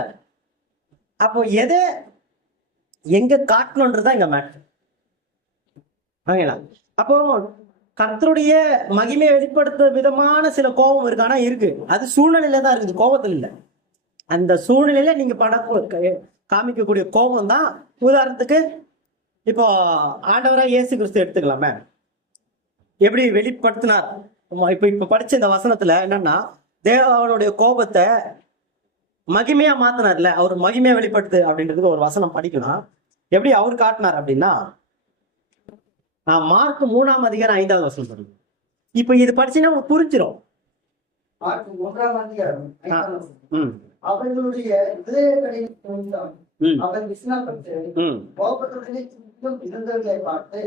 அப்போ எதை எங்க காட்டணும்ன்றதுதான் இங்க மேட்டர். ஓகேங்களா? அப்போ கர்த்தருடைய மகிமையை வெளிப்படுத்த விதமான சில கோபம் இருக்கு. ஆனா இருக்கு, அது சூழ்நிலையில தான் இருக்குது, கோபத்தில் இல்லை. அந்த சூழ்நிலையில நீங்க காமிக்கக்கூடிய கோபம் தான். உதாரணத்துக்கு இப்போ ஆண்டவராக இயேசு கிறிஸ்து எடுத்துக்கலாமே, எப்படி வெளிப்படுத்தினார்? இப்ப படிச்ச இந்த வசனத்துல என்னன்னா, தேவனுடைய கோபத்தை மகிமையா மாத்தினார்ல, அவர் மகிமையா வெளிப்படுத்து அப்படின்றதுக்கு ஒரு வசனம் படிக்கலாம். எப்படி அவர் காட்டினார் அப்படின்னா, மார்க் 3ஆம் அதிகாரம் 5வது வசனம் சொல்லுங்க. இப்ப இது படிச்சீங்கன்னா உங்களுக்கு புரிஞ்சிடும். அவர்களுடைய அவர் விசுவாசத்தை கோபத்துடனே இருந்தவர்களை பார்த்து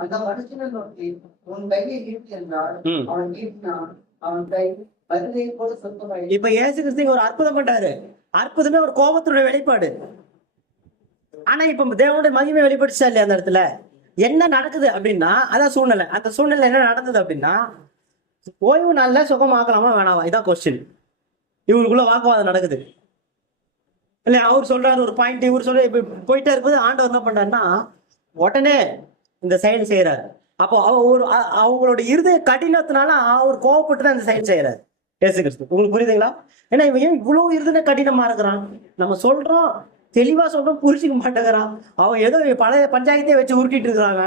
அந்த மனுஷனை நோக்கி உன் கையை ஈர்த்து என்றால் அவன் ஈர்த்தினான், அவன் கை மருந்தை போல சொந்தமாய். இப்ப இயேசு கிறிஸ்து ஒரு அற்புதம் பண்றாரு. அற்புதமே ஒரு கோபத்துடைய வெளிப்பாடு. ஆனா இப்ப தேவனுடைய மகிமை வெளிப்படுச்சா இல்லையா? அந்த இடத்துல என்ன நடக்குது அப்படின்னா, அதான் சூழ்நிலை. அந்த சூழ்நிலை என்ன நடந்தது அப்படின்னா, ஓய்வு நாள்ல சுகமாக்கலாமா வேணாமா, இதான் கொஸ்டின். இவருக்குள்ள வாக்குவாதம் நடக்குது இல்ல. அவர் சொல்றாரு ஒரு பாயிண்ட், இவர் சொல்ற இப்ப போயிட்டே இருக்கும்போது ஆண்டவர் என்ன பண்றாருன்னா உடனே இந்த செயல் செய்யறாரு. அப்போ அவங்களோட இருதய கடினத்தினால அவர் கோவப்பட்டு தான் இந்த செயல் செய்யறாரு இயேசு கிறிஸ்து. உங்களுக்கு புரியுதுங்களா? ஏன்னா இவன் ஏன் இவ்வளவு இருதய கடினமா இருக்கிறான்? நம்ம சொல்றோம், தெளிவா சொல்றோம், புரிஞ்சுக்க மாட்டேங்கிறான். அவன் ஏதோ பழைய பஞ்சாயத்தையே வச்சு உருட்டிட்டு இருக்கிறாங்க.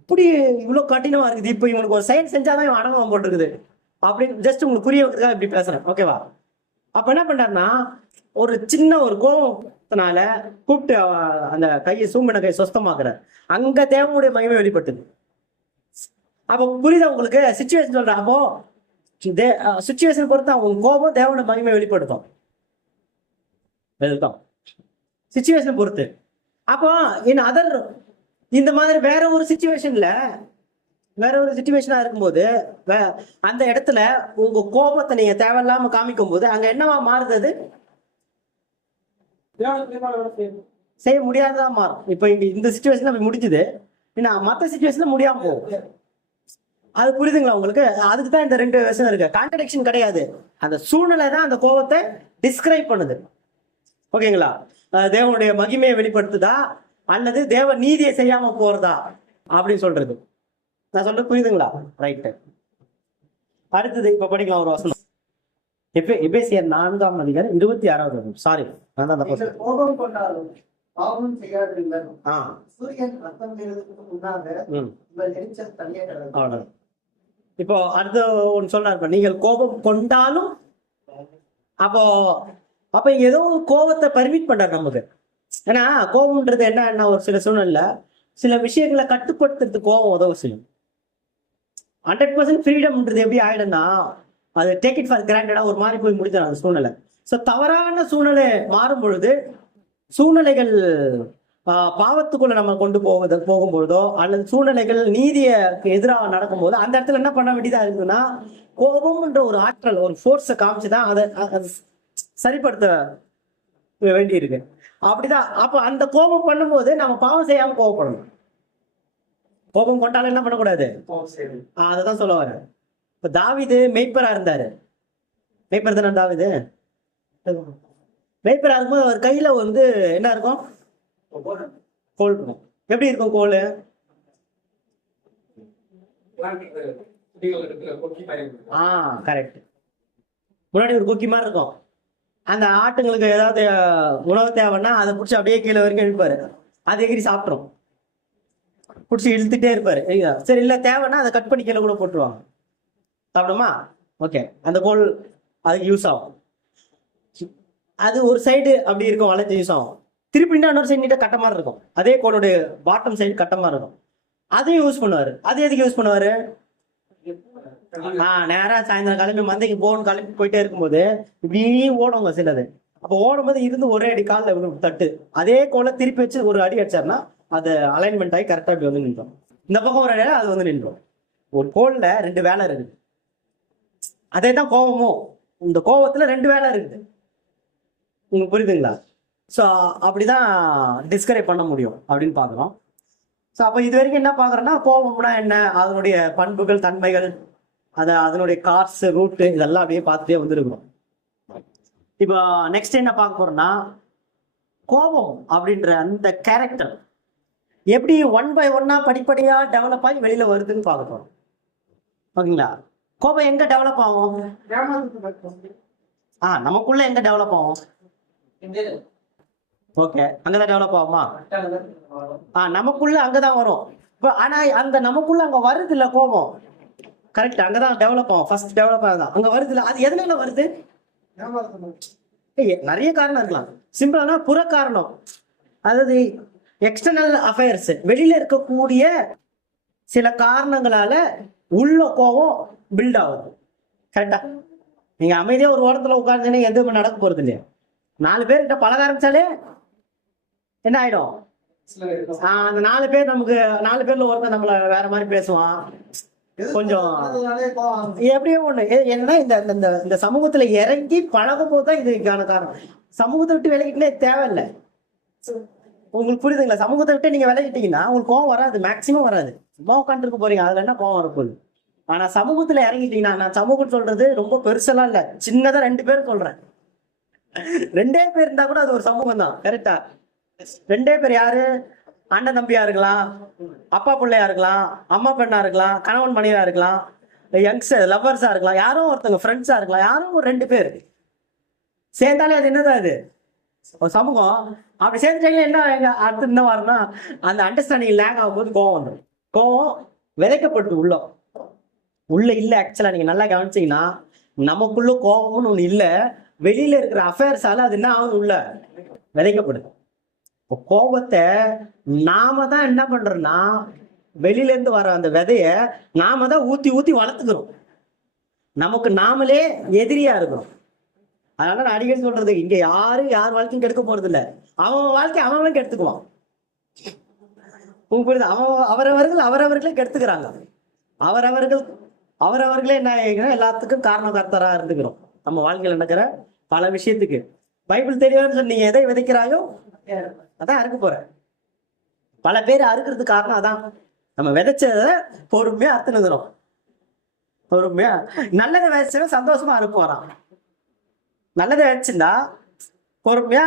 இப்படி இவ்வளவு கடினமா இருக்குது. இப்ப இவனுக்கு ஒரு செயல் செஞ்சாதான் இவன் அடங்கம் போட்டுருக்குது அப்படின்னு ஜஸ்ட் உங்களுக்கு புரிய வைக்கிறதுக்காக இப்படி பேசுறேன். ஓகேவா? அப்ப என்ன பண்றாருன்னா, ஒரு சின்ன ஒரு கோபத்தினால கூப்பிட்டு அந்த கையை சூம்பின கை சொஸ்தமாக்குறாரு. அங்க தேவனுடைய மகிமை வெளிப்பட்டுது. அப்ப புரியுதா உங்களுக்கு? சிச்சுவேஷன் சொல்றேன். அப்போ சிச்சுவேஷன் பொறுத்து அவங்க கோபம் தேவனுடைய மகிமை வெளிப்படுத்தும். சிச்சுவேஷன் பொறுத்து. அப்போ இந்த மாதிரி வேற ஒரு சிச்சுவேஷனா இருக்கும்போது அந்த இடத்துல உங்க கோபத்தை நீங்க தேவையில்லாம காமிக்கும் போது அங்க என்னவா மாறுது? செய்ய முடியாததான் மாறும். இப்ப இந்த சிச்சுவேஷன் அப்படி முடிஞ்சுது, மத்த சிச்சுவேஷன்ல முடியாம போகும். அது புரியுதுங்களா உங்களுக்கு? அதுக்கு தான் இந்த ரெண்டு விஷயம் இருக்கு. கான்ட்ரடிக்ஷன் கிடையாது, அந்த சூழ்நிலை தான் அந்த கோபத்தை டிஸ்கிரைப் பண்ணுது. ஓகேங்களா? தேவனுடைய மகிமையை வெளிப்படுத்துதா அல்லது தேவ நீதியை செய்யாம போறதா அப்படின்னு சொல்றது. நான் சொல்றது புரியுதுங்களா? ரைட்டு. அடுத்தது இப்ப படிக்கலாம் ஒரு வசனம். எபேசியர் 4:26. சாரி, நான் தான் தப்பா சொன்னேன். கோபம் கொண்டாலும் பாவம் செய்யாதீர்கள். ஆ, சூரியன் அஸ்தம் செய்வதற்கு முன்னாக உங்கள் எரிச்சல் தனியே கிடக்கும். அவ்வளவுதான். இப்போ அடுத்த ஒன்று சொன்னார், நீங்கள் கோபம் கொண்டாலும். அப்போ அப்ப ஏதோ ஒரு கோபத்தை பர்மிட் பண்றாரு நமக்கு. ஏன்னா கோபம்ன்றது என்ன, ஒரு சில சூழ்நிலை சில விஷயங்களை கட்டுப்படுத்துறதுக்கு கோபம் உதவு செய்யும். 100% ஃப்ரீடம்ன்றது எப்படி ஆயிடும்னா, அது டேக் இட் ஃபார் கிராண்டடா ஒரு மாதிரி போய் முடிஞ்சிடும் அந்த சூழ்நிலை. ஸோ தவறான சூழ்நிலை மாறும் பொழுது, சூழ்நிலைகள் பாவத்துக்குள்ள நம்ம கொண்டு போகும்பொழுதோ அல்லது சூழ்நிலைகள் நீதியை எதிராக நடக்கும்போது அந்த இடத்துல என்ன பண்ண வேண்டியதா இருக்குன்னா, கோபம்ன்ற ஒரு ஆற்றல், ஒரு ஃபோர்ஸை காமிச்சுதான் அதை சரிப்படுத்த வேண்டி இருக்கு. அப்படிதான். அப்ப அந்த கோபம் பண்ணும்போது நம்ம பாவம் செய்யாம கோபப்படணும். கோபம் கொண்டாலும் என்ன பண்ணக்கூடாது, அததான் சொல்ல வர. இப்ப தாவீது மேய்ப்பரா இருந்தாரு. மேய்ப்பர் தானே தாவீது? மேய்ப்பரா இருக்கும்போது அவர் கையில என்ன இருக்கும், கோல் இருக்கும். எப்படி இருக்கும் கோல்? கரெக்ட். முன்னாடி ஒரு கொக்கி மாதிரி இருக்கும். அந்த ஆட்டுங்களுக்கு ஏதாவது உணவு தேவைன்னா அதை பிடிச்சி அப்படியே கீழே வரைக்கும் இழுப்பாரு, அது எகிரி சாப்பிட்ரும். பிடிச்சி இழுத்துட்டே இருப்பாரு. சரி, இல்லை தேவைன்னா அதை கட் பண்ணி கீழே கூட போட்டுருவாங்க, சாப்பிடுமா? ஓகே, அந்த கோல் அதுக்கு யூஸ் ஆகும். அது ஒரு சைடு அப்படி இருக்கும், வளைஞ்சு யூஸ் ஆகும். திருப்பி இன்னொரு சைடு நீட்டாக கட்ட மாதிரி இருக்கும். அதே கோளுடைய பாட்டம் சைடு கட்ட மாதிரி இருக்கும், அதையும் யூஸ் பண்ணுவாரு. அது எதுக்கு யூஸ் பண்ணுவாரு? நேரா சாயந்தரம் கிளம்பி மந்தைக்கு போகணும், கிளம்பி போயிட்டே இருக்கும்போது இப்படி ஓடுங்க சிலது. அப்போ ஓடும்போது இருந்து ஒரே அடி காலில் தட்டு, அதே கோலை திருப்பி வச்சு ஒரு அடி அடிச்சாருன்னா அது அலைன்மெண்ட் ஆகி கரெக்டாக இப்படி நின்றோம். இந்த பக்கம் ஒரு அடி அது நின்றோம். ஒரு கோல்ல 2 வேலை இருக்குது. அதே தான் கோபமும். இந்த கோபத்துல 2 வேலை இருக்குது. உங்களுக்கு புரியுதுங்களா? ஸோ அப்படிதான் டிஸ்கரைப் பண்ண முடியும் அப்படின்னு பார்க்குறோம். ஸோ அப்போ இது வரைக்கும் என்ன பார்க்குறோன்னா, கோபம்னா என்ன, அதனுடைய பண்புகள், தன்மைகள், அதனுடைய கார்ஸ், ரூட்டு, இதெல்லாம் அப்படியே பார்த்துட்டே வந்துருக்கிறோம். இப்போ நெக்ஸ்ட் என்ன பார்க்க போறோம்னா, கோபம் அப்படின்ற அந்த கேரக்டர் எப்படி 1 by 1 படிப்படியா டெவலப் ஆகி வெளியில வருதுன்னு பார்க்க போறோம். ஓகேங்களா? கோபம் எங்க டெவலப் ஆகும்? நமக்குள்ள எங்க டெவலப் ஆகும்? ஓகே, அங்கதான் டெவலப் ஆகுமா? நமக்குள்ள அங்கதான் வரும். இப்போ ஆனா அந்த நமக்குள்ள அங்க வருது இல்ல கோபம், கரெக்ட், அங்கதான் டெவலப் ஆகும். ஃபர்ஸ்ட் டெவலப் ஆகுதான் அங்க வருது இல்ல. அது எதனால வருது? நிறைய காரணம் இருக்கலாம். சிம்பிளான புற காரணம், அதாவது எக்ஸ்டர்னல் அஃபேர்ஸ், வெளியில இருக்கக்கூடிய சில காரணங்களால உள்ள கோபம் பில்ட் ஆகுது. கரெக்டா? நீங்க அமைதியா ஒரு ஓரத்துல உட்கார்ந்து எதுவுமே நடக்க போறது இல்லையா? 4 பேர்கிட்ட பழக ஆரம்பிச்சாலே என்ன ஆயிடும்? அந்த 4 பேர் நமக்கு 4 பேர்ல ஒருத்தர் நம்மள வேற மாதிரி பேசுவான். கொஞ்சம் எப்படியோ ஒண்ணு ஏன்னா இந்த சமூகத்துல இறங்கி பழகும் போதுதான் இதுக்கான காரணம். சமூகத்தை விட்டு விலகிட்டே தேவையில்லை. உங்களுக்கு புரியுதுங்களா? சமூகத்தை விட்டு நீங்க விலகிட்டீங்கன்னா உங்களுக்கு கோவம் வராது, மேக்சிமம் வராது. சும்மா உட்காந்துருக்க போறீங்க, அதுல என்ன கோவம் வரப்போகுது? ஆனா சமூகத்துல இறங்கிட்டீங்கன்னா, நான் சமூகம் சொல்றது ரொம்ப பெருசெல்லாம் இல்ல, சின்னதா 2 பேர் சொல்றேன். 2 பேர் இருந்தா கூட அது ஒரு சமூகம் தான். கரெக்டா? 2 பேர் யாரு? அண்ணன் தம்பியா இருக்கலாம், அப்பா பிள்ளையா இருக்கலாம், அம்மா பெண்ணா இருக்கலாம், கணவன் மனைவியா இருக்கலாம், யங்ஸ்டர் லவ்வர்ஸா இருக்கலாம், யாரோ ஒருத்தவங்க ஃப்ரெண்ட்ஸா இருக்கலாம், யாரோ ஒரு 2 பேர் சேர்ந்தாலே அது என்னதான்? அது ஒரு சமூகம். அப்படி சேர்ந்துட்டாங்க என்ன அடுத்து என்ன வரும்னா, அந்த அண்டர்ஸ்டாண்டிங் லேக் ஆகும்போது கோவம் வந்துடும். கோவம் விதைக்கப்பட்டு உள்ள இல்ல. ஆக்சுவலா நீங்க நல்லா கவனிச்சீங்கன்னா, நமக்குள்ள கோபம்னு ஒண்ணு இல்ல, வெளியில இருக்கிற அஃபேர்ஸால அது என்ன ஆகுது, உள்ள விதைக்கப்படுது. கோபத்தை நாம தான் என்ன பண்றோம்னா, வெளியில இருந்து வர அந்த விதைய நாம தான் ஊத்தி ஊத்தி வளர்த்துக்கிறோம். நமக்கு நாமளே எதிரியா இருக்கிறோம். அதனால நான் அடிக்கடி சொல்றது, இங்க யார் வாழ்க்கையும் கெடுக்க போறது இல்ல, அவன் வாழ்க்கை அவன் கெடுத்துக்குவான். புரியுது? அவரவர்களே கெடுத்துக்கிறாங்க. அவரவர்களே என்ன ஆகிக்கிறோம், எல்லாத்துக்கும் காரணகர்த்தரா இருந்துக்கிறோம். நம்ம வாழ்க்கையில் நடக்கிற பல விஷயத்துக்கு பைபிள் தெரியவன்னு சொன்னீங்க, எதை விதைக்கிறாயோ அதான் அறுக்க போற. பல பேர் அறுக்கிறதுக்கு காரணம் அதான், நம்ம விதைச்சத பொறுமையா அறுத்துனுக்கிறோம். பொறுமையா நல்லதை விதைச்சா சந்தோஷமா இருக்கும் வரான். நல்லதை விதைச்சிருந்தா பொறுமையா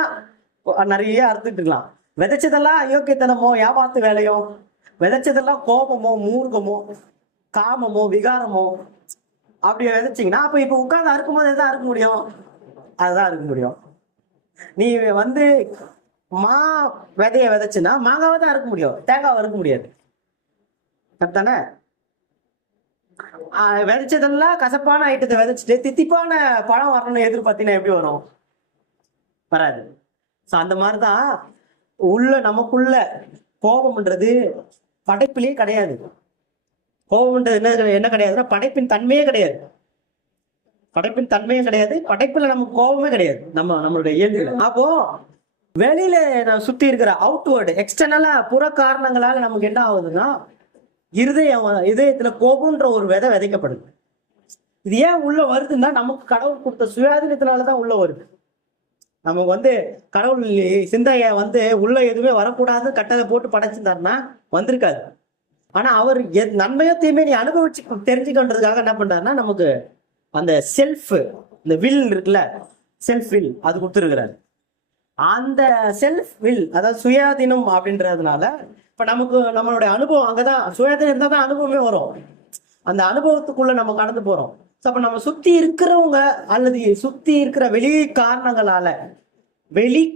நிறைய அறுத்துட்டு இருக்கலாம். விதைச்சதெல்லாம் அயோக்கியத்தனமோ ஏமாத்து வேலையோ, விதைச்சதெல்லாம் கோபமோ மூர்க்கமோ காமமோ விகாரமோ அப்படி விதைச்சிங்கன்னா அப்ப இப்ப உட்கார்ந்து அறுக்கும் போது எதான் அறுக்க முடியும்? அதுதான் அறுக்க முடியும். நீ வந்து விதைய விதைச்சுன்னா மாங்காவை தான் அறுக்க முடியும், தேங்காவை அறுக்க முடியாது. கரெக்டானே? விதைச்சதெல்லாம் கசப்பான ஐட்டத்தை விதைச்சிட்டு தித்திப்பான பழம் வரணும்னு எதிர்பார்த்தீங்கன்னா எப்படி வரும்? வராது. ஸோ அந்த மாதிரிதான் நமக்குள்ள கோபம்ன்றது படைப்பிலேயே கிடையாது. கோபம்ன்றது என்ன கிடையாதுன்னா படைப்பின் தன்மையே கிடையாது. படைப்பின் தன்மையே கிடையாது. படைப்புல நமக்கு கோபமே கிடையாது. நம்மளுடைய இயல்புல. அப்போ வெளியில நம்ம சுத்தி இருக்கிற அவுட்வேர்டு எக்ஸ்டர்னலா புற காரணங்களால நமக்கு என்ன ஆகுதுன்னா இதயத்துல கோபம்ன்ற ஒரு விதை விதைக்கப்படுது. இது ஏன் உள்ள வருதுன்னா நமக்கு கடவுள் கொடுத்த சுயாதீனத்தினாலதான் உள்ள வருது. நமக்கு வந்து கடவுள் சிந்தைய வந்து உள்ள எதுவுமே வரக்கூடாது கட்டளை போட்டு படைச்சிருந்தாருன்னா வந்திருக்காது. ஆனா அவர் நன்மையோ தீமையை நீ அனுபவிச்சு தெரிஞ்சுக்கன்றதுக்காக என்ன பண்றாருன்னா நமக்கு அந்த செல்ஃப், இந்த வில் இருக்குல்ல, செல்ஃப் வில் அது கொடுத்துருக்கிறாரு. அந்த செல்ஃப் வில் அதாவது சுயாதீனம் அப்படின்றதுனால இப்ப நமக்கு நம்மளுடைய அனுபவம் அங்கதான் சுயாதீனம் இருந்தா தான் அனுபவமே வரும். அந்த அனுபவத்துக்குள்ள நம்ம கடந்து போறோம். அப்ப நம்ம சுத்தி இருக்கிறவங்க அல்லது சுத்தி இருக்கிற வெளி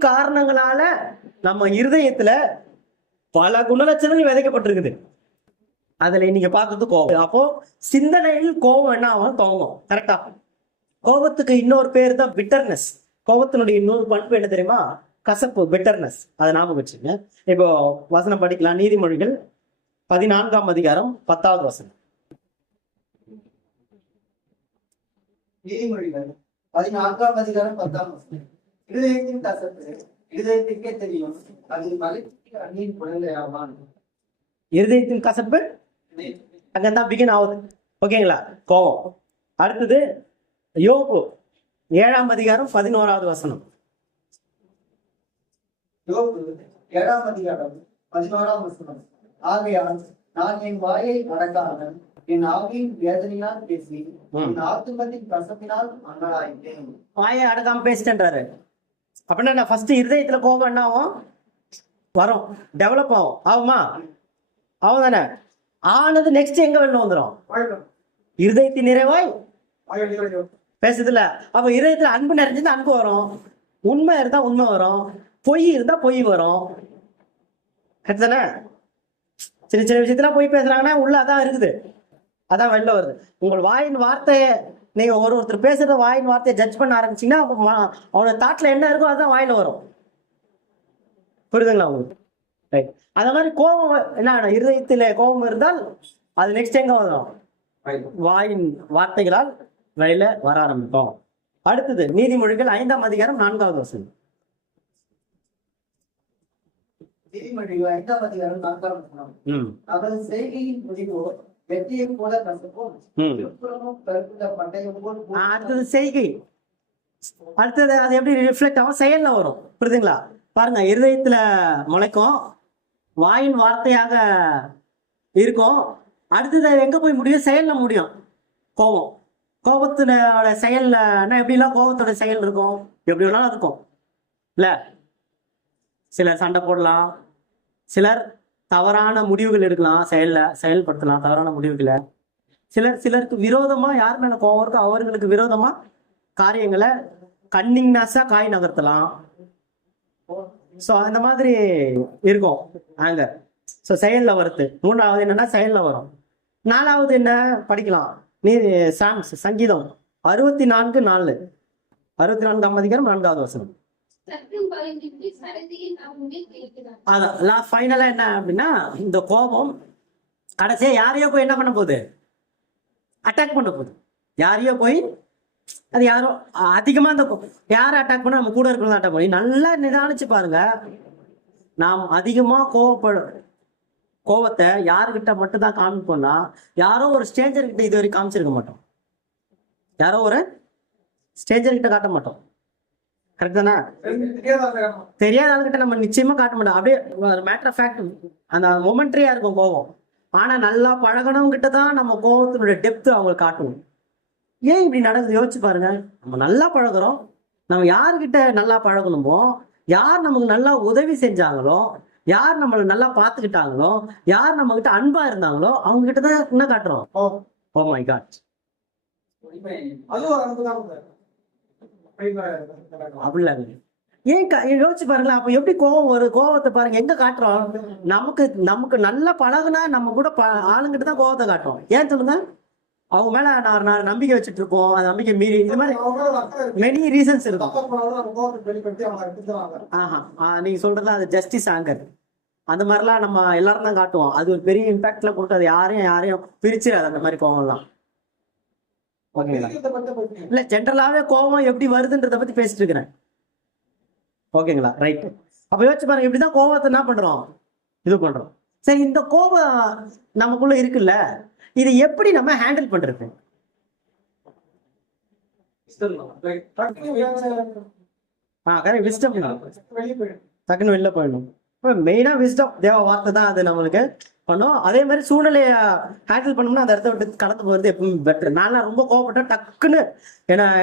காரணங்களால நம்ம இருதயத்துல பல குணலட்சணங்கள் விதைக்கப்பட்டிருக்குது. அதுல நீங்க பாக்குறது கோபம். அப்போ சிந்தனையில் கோபம் என்ன ஆகும்? துவங்கும். கரெக்டா? கோபத்துக்கு இன்னொரு பேர் தான் பிட்டர்னஸ். கோபத்தினுடைய இன்னொரு பண்பு என்ன தெரியுமா? கசப்பு, பிட்டர்னஸ். அதை ஞாபகம் வச்சுங்க. இப்போ வசனம் படிக்கலாம். நீதிமொழிகள் 14ஆம் அதிகாரம் 10வது வசனம். நீதிமொழிகள் 14ஆம் அதிகாரம் 10ஆம் வசனம். இருதயத்தின் கசப்பு இருதயத்துக்கே தெரியும், அது மலைக்கு அணியின் குழந்தை ஆவான். இருதயத்தின் கசப்பு அங்கதான் பிகின் ஆகுது. ஓகேங்களா? கோபம். அடுத்தது யோபு 7ஆம் அதிகாரம் 11வது வசனம். யோபு 7ஆம் அதிகாரம் 11ஆம் வசனம். ஆகையால் நான் என் வாயை அடக்காமல் என் ஆவியின் வேதனையால் பேசி என் ஆத்துமத்தின் கசப்பினால் அண்ணலாயிட்டேன். வாயை அடக்காம பேசிட்டேன்றாரு. அப்படின்னா ஃபர்ஸ்ட் இருதயத்துல கோபம் என்ன ஆகும்? வரும், டெவலப் ஆகும். ஆகுமா? ஆகும் தானே? ஆனது நெக்ஸ்ட் எங்க வெளில வந்துடும்? இருதயத்தின் நிறைவாய் பேசுதுல. அப்ப இருதயத்துல அன்பு நிறைஞ்சது அன்பு வரும், உண்மை இருந்தா உண்மை வரும், பொய் இருந்தா பொய் வரும். கரெக்ட் தானே? சின்ன சின்ன விஷயத்துல பொய் பேசுறாங்கன்னா உள்ள அதான் இருக்குது, அதான் வெளில வருது. உங்கள் வாயின் வார்த்தையை நீங்க ஒருத்தர் பேசுற வாயின் வார்த்தையை ஜட்ஜ் பண்ண ஆரம்பிச்சீங்கன்னா அவனோட தாட்ல என்ன இருக்கோ அதுதான் வாயில வரும். புரியுதுங்களா உங்களுக்கு? ரைட். அந்த மாதிரி கோபம் என்ன, இருதயத்திலே கோபம் இருந்தால் அது நெக்ஸ்ட் எங்க வரும்? வாயின் வார்த்தைகளால் வெளியில வர ஆரம்பிக்கும். அடுத்தது நீதிமொழிகள் 5ஆம் அதிகாரம் 4வது வசனம். நீதிமொழிகள் 5ஆம் அதிகாரம் 4ஆம் வசனம். அவரது செய்கையின் முடிவோ வெற்றியை போல கசப்பும் கருப்புள்ள பட்டயம் போல். அடுத்தது செய்கை. அடுத்தது அது எப்படி ரிஃப்ளெக்ட் ஆகும்? செயல்ல வரும். புரியுதுங்களா? பாருங்க, இருதயத்துல முளைக்கும், வாயின் வார்த்தையாக இருக்கும். அடுத்தது எங்க போய் முடியும்? செயல்ல முடியும். கோபம். கோபத்தோட செயல்ல எப்படிலாம் கோபத்தோட செயல் இருக்கும்? எப்படி வேணாலும் இருக்கும் இல்ல? சிலர் சண்டை போடலாம், சிலர் தவறான முடிவுகள் எடுக்கலாம், செயல்படுத்தலாம் தவறான முடிவுகளை. சிலருக்கு விரோதமா யார் மேல கோபம் இருக்கோ அவர்களுக்கு விரோதமா காரியங்களை கன்னிங்னஸா காய் நகர்த்தலாம். ஸோ அந்த மாதிரி இருக்கும் ஆங்கர். ஸோ செயல்ல வருது. 3வது என்னன்னா செயல்ல வரும். 4வது என்ன படிக்கலாம்? சங்கீதம் 64:4. 64ஆம் அதிகாரம் 4வது வசனம். அதான் ஃபைனலா என்ன அப்படின்னா, இந்த கோபம் கடைசியா யாரையோ போய் என்ன பண்ண போகுது? அட்டாக் பண்ண போகுது. யாரையோ போய் அது யாரோ அதிகமா அந்த யாரை அட்டாக் பண்ண நம்ம கூட இருக்கிறத அட்டாக் பண்ணி நல்லா நிதானிச்சு பாருங்க. நாம் அதிகமா கோபத்தை யாருக்கிட்ட மட்டும் தான் காமிப்போம்னா, யாரோ ஒரு ஸ்ட்ரேஞ்சர் கிட்ட இது வரைக்கும் காமிச்சிருக்க மாட்டோம். யாரோ ஒரு ஸ்ட்ரேஞ்சர் கிட்ட காட்ட மாட்டோம். கரெக்ட் தானே? தெரியாத ஆளுகிட்ட நம்ம நிச்சயமா காட்ட மாட்டோம். அப்படியே மேட்டர் ஆஃப் ஃபேக்ட் அந்த மொமெண்ட்ரியா இருக்கும் கோபம். ஆனா நல்லா பழகணும் கிட்ட தான் நம்ம கோபத்தினுடைய டெப்த் அவங்க காட்டுவோம். ஏன் இப்படி நடக்குது யோசிச்சு பாருங்க. நம்ம நல்லா பழகுறோம், நம்ம யாருக்கிட்ட நல்லா பழகணுமோ, யார் நமக்கு நல்லா உதவி செஞ்சாங்களோ, யார் நம்மளை நல்லா பார்த்துக்கிட்டாங்களோ, யார் நம்ம கிட்ட அன்பா இருந்தாங்களோ அவங்க கிட்ட தான் என்ன காட்டுறோம். ஓ மை காட், அப்படில ஏன் யோசிச்சு பாருங்களேன். அப்ப எப்படி கோவம் ஒரு கோவத்தை பாருங்க எங்க காட்டுறோம். நமக்கு நமக்கு நல்லா பழகுனா நம்ம கூட ஆளுங்கிட்ட தான் கோவத்தை காட்டுறோம். ஏன் சொல்லுங்க. அவங்க மேல நான் நம்பிக்கை வச்சுட்டு இருப்போம், அந்த நம்பிக்கை மீறி இந்த மாதிரி மெனி ரீசன்ஸ் இருக்கும். நீங்க சொல்றதுல அது ஜஸ்டிஸ் ஆங்கர் அந்த மாதிரிலாம் நம்ம எல்லாரும் தான் காட்டுவோம். அது ஒரு பெரிய இம்பாக்ட்ல கொடுத்து அது யாரையும் பிரிச்சிடாது அந்த மாதிரி கோவம்லாம். ஓகேங்களா. இல்ல ஜென்ரலாவே கோவம் எப்படி வருதுன்றத பத்தி பேசிட்டு இருக்கிறேன். ஓகேங்களா, ரைட். அப்ப யோசிச்சு பாருங்க, இப்படிதான் கோவத்தை என்ன பண்றோம், இது பண்றோம். சரி, இந்த கோபம் நமக்குள்ள இருக்குல்ல, இதை எப்படி நம்ம ஹேண்டில் பண்றது? விஸ்டம் டக்குன்னு வெளில போயிடணும். மெயினா விஸ்டம் தேவ வார்த்தை தான் அது நம்மளுக்கு பண்ணும். அதே மாதிரி சூழ்நிலைய ஹேண்டில் பண்ணோம்னா அந்த இடத்த விட்டு கடந்து போகிறது எப்பவுமே பெட்டர். நான் ரொம்ப கோவப்பட்டேன் டக்குன்னு